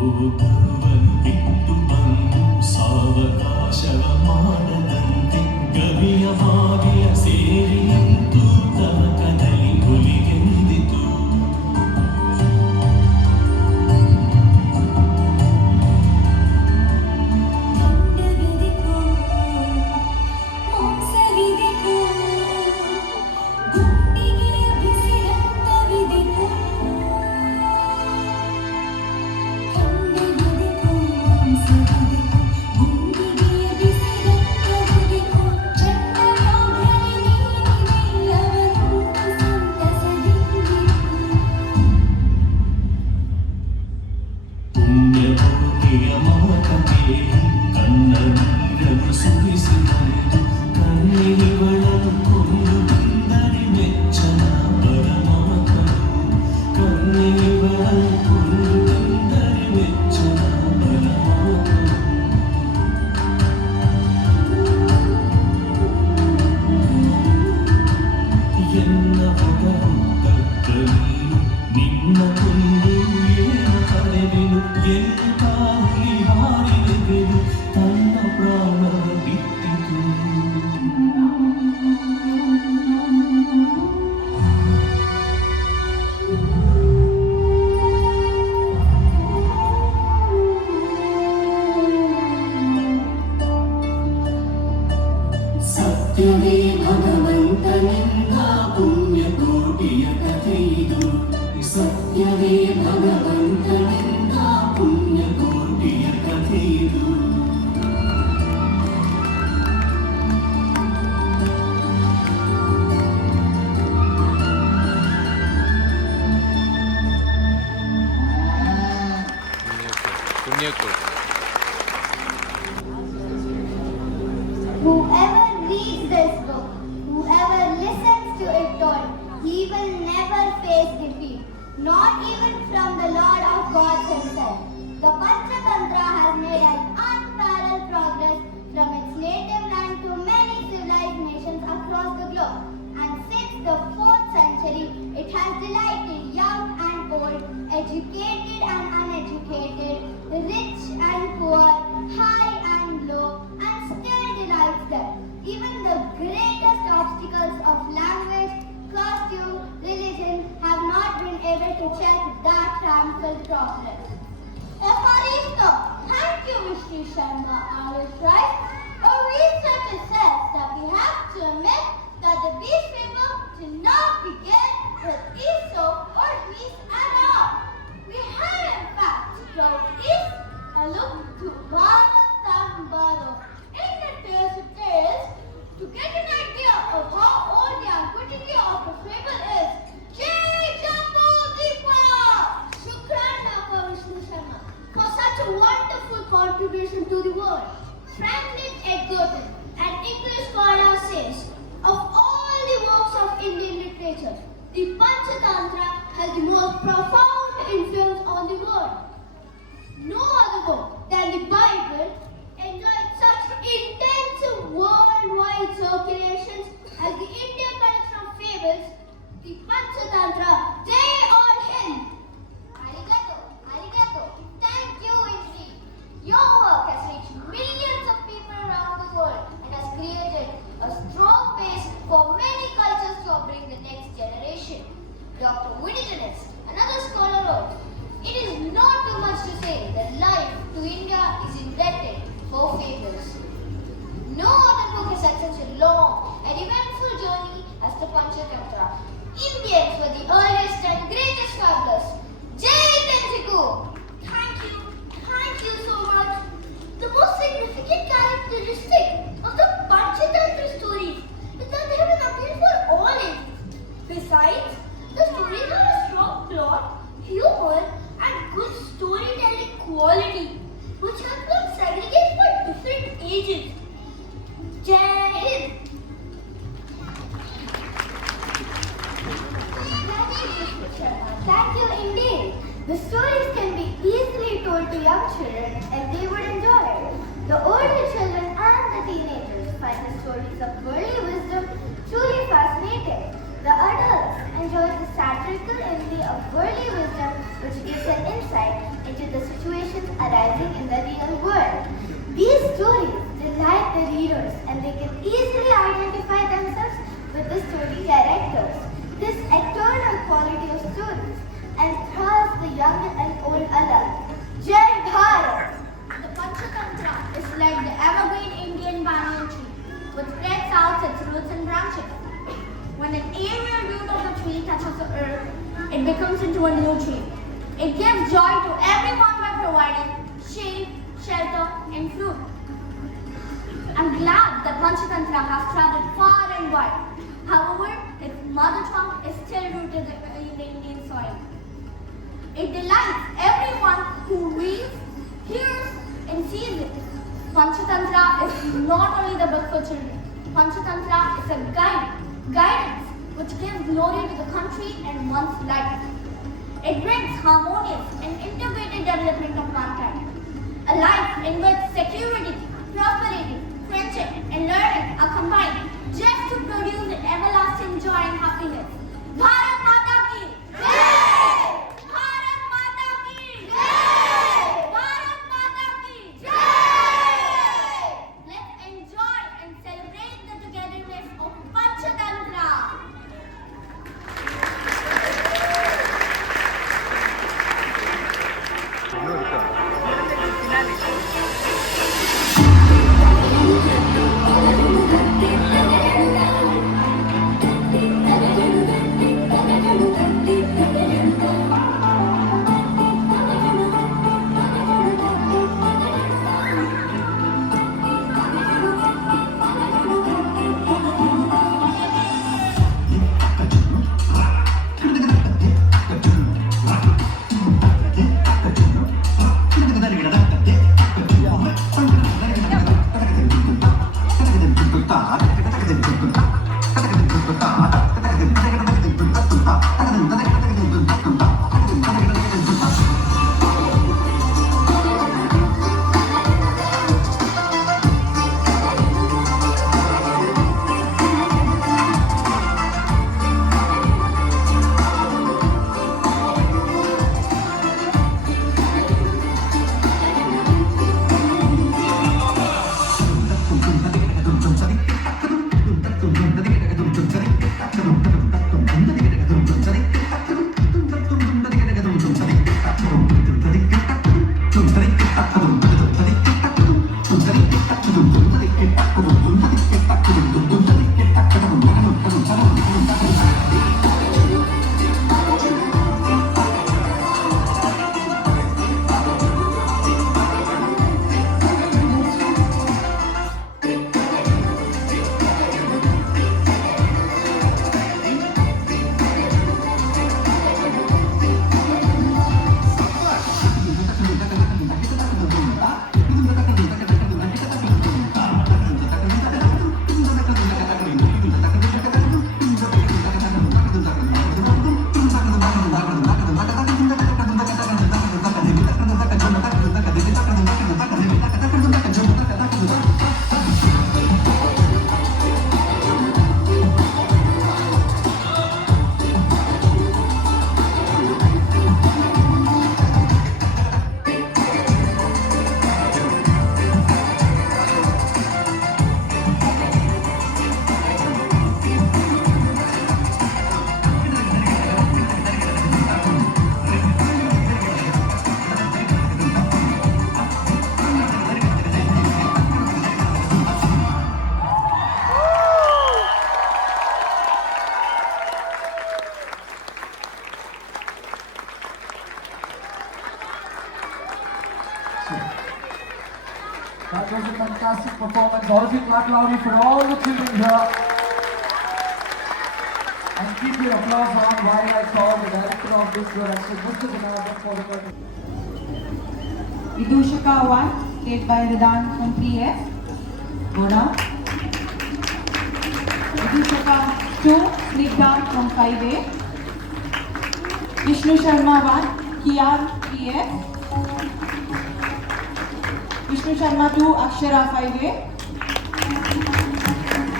ಗುರುವಂತಿಟ್ಟು ಬಂದು ಸಾವಕಾಶವ ಮಾಡದಂತೆ ಗವಿಯ ಬಾವಿಯ ಸೇರಿ ನಿಂತು ತವಕದಲ್ಲಿ ಹುಲಿಗೆಂದಿತು. ಪುಣ್ಯಭೂಮಿಯ ಮಾತಕ್ಕೆ ಕಣ್ಣ ನೀರನ್ನು ಸುರಿಸಿದಂದು ಕಣ್ಣಿವಳನ್ನು ಕೊಂಡು ಬಂದರೆ ಮೆಚ್ಚನ ಪರಮಾತ್ಮನು. ಕಣ್ಣಿವಳನ್ನು ಕೊಂಡು ಬಂದರೆ ಮೆಚ್ಚನ ಪರಮಾತ್ಮನು. ಎನ್ನ ಹೊಗರು ತಕ್ಕ ನೀನು ನಿನ್ನ ಕೊಂಡು ಏನು ಪಡೆವೆನು ಎನ್ನುತ್ತ ಹುಲಿ ಹಾರಿದೆನು ತನ್ನ ಪ್ರಾಣ ಬಿಟ್ಟಿತು. ಸತ್ಯವೇ ಭಗವಂತನೆಂದ ಪುಣ್ಯಕೋಟಿಯ ಕಥೆಯಿದು. ಸತ್ಯವೇ ಭಗವಂತನೆಂದ ಪುಣ್ಯಕೋಟಿಯ ಕಥೆಯಿದು. Whoever reads this book, whoever listens to it taught, he will never face defeat, not even from the Lord of gods himself. The Panchatantra has made an unparalleled progress from its native land to many civilized nations across the globe. And since the 4th century, it has delighted young and old, educated and uneducated, rich and poor, high and low, and still delights them. Even the greatest obstacles of language, costume, religion have not been able to check that triumphal progress. Evaristo, thank you, Mr. Sharma. I was right. A researcher says that we have to admit that the beast people did not begin with Aesop or beast at all. We have in fact to go east and look to Bharatambaro in the tales of tales to get an idea of how old the antiquity of the fable is. Jai Jambu Deepala! Shukran Napa Vishnu Sharma for such a wonderful contribution to the world. Franklin Edgerton, an English scholar, says, of all the works of Indian literature, the Panchatantra has the most profound influence on the world. No other book than the Bible enjoyed such intensive worldwide circulations as the Indian collection of fables, the Panchatantra. Jai on him! Arigato, arigato. Thank you, indeed. Your work has reached millions of people around the world and has created a strong base for many cultures to bring the next generation. Dr. Whittington's, another scholar, wrote, it is not too much to say that life to India is indebted for fables. No other book has had such a long and eventful journey as the Panchatantra. Indians were the earliest and greatest fabulous. Jai Tenjiku! Thank you so much. The most significant characteristic of the Panchatantra stories is that they have an appeal for all ages. Besides, the stories have a strong plot, humor, and good storytelling quality, which help them segregate for different ages. Jai Hind! Thank you indeed. The stories can be easily told to young children and they would enjoy it. The older children and the teenagers find the stories of worldly wisdom truly fascinating. The adults enjoy the satirical imagery of worldly wisdom, which gives an insight into the situation arising in the real world. These stories delight the readers and they can easily identify themselves with the story characters. This eternal quality of stories enthralls the young and old alike. Jai Bharat! The Panchatantra is like the evergreen Indian banyan tree, which spreads out its roots and branches. When an aerial root of the tree touches the earth, it becomes into a new tree. It gives joy to everyone by providing shade, shelter, and fruit. I'm glad the Panchatantra has traveled far and wide. However, its mother tongue is still rooted in the Indian soil. It delights everyone who reads, hears, and sees it. Panchatantra is not only the book for children. Panchatantra is a guidance which gives glory to the country and one's life. It brings harmonious and integrated development of mankind. A life in which security, prosperity, friendship, and learning are combined just to produce an everlasting joy and happiness. Bharat Mata ki Jai! Bharat Mata ki Jai! Bharat Mata ki Jai! Let's enjoy and celebrate the togetherness of Panchatantra. That was a fantastic performance. All of you clap loudly for all the children here. And keep your applause on while I call the director of this production, Mr. Janardhan, for the curtain. Vidushika 1, played by Ridan from 3F. Goda. Vidushika 2, Snigdha from 5A. Vishnu Sharma 1, Kian 3F. Vishnu Sharma 2, Akshara 5A.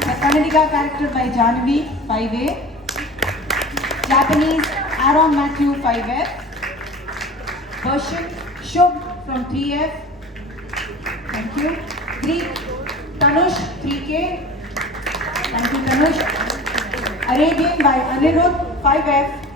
The Kannadiga character by Janvi 5A. Japanese Aaron Matthew 5F. Persian Shubh from 3F. Thank you. Greek, Tanush 3K. Thank you, Tanush. Arabian by Anirudh 5F.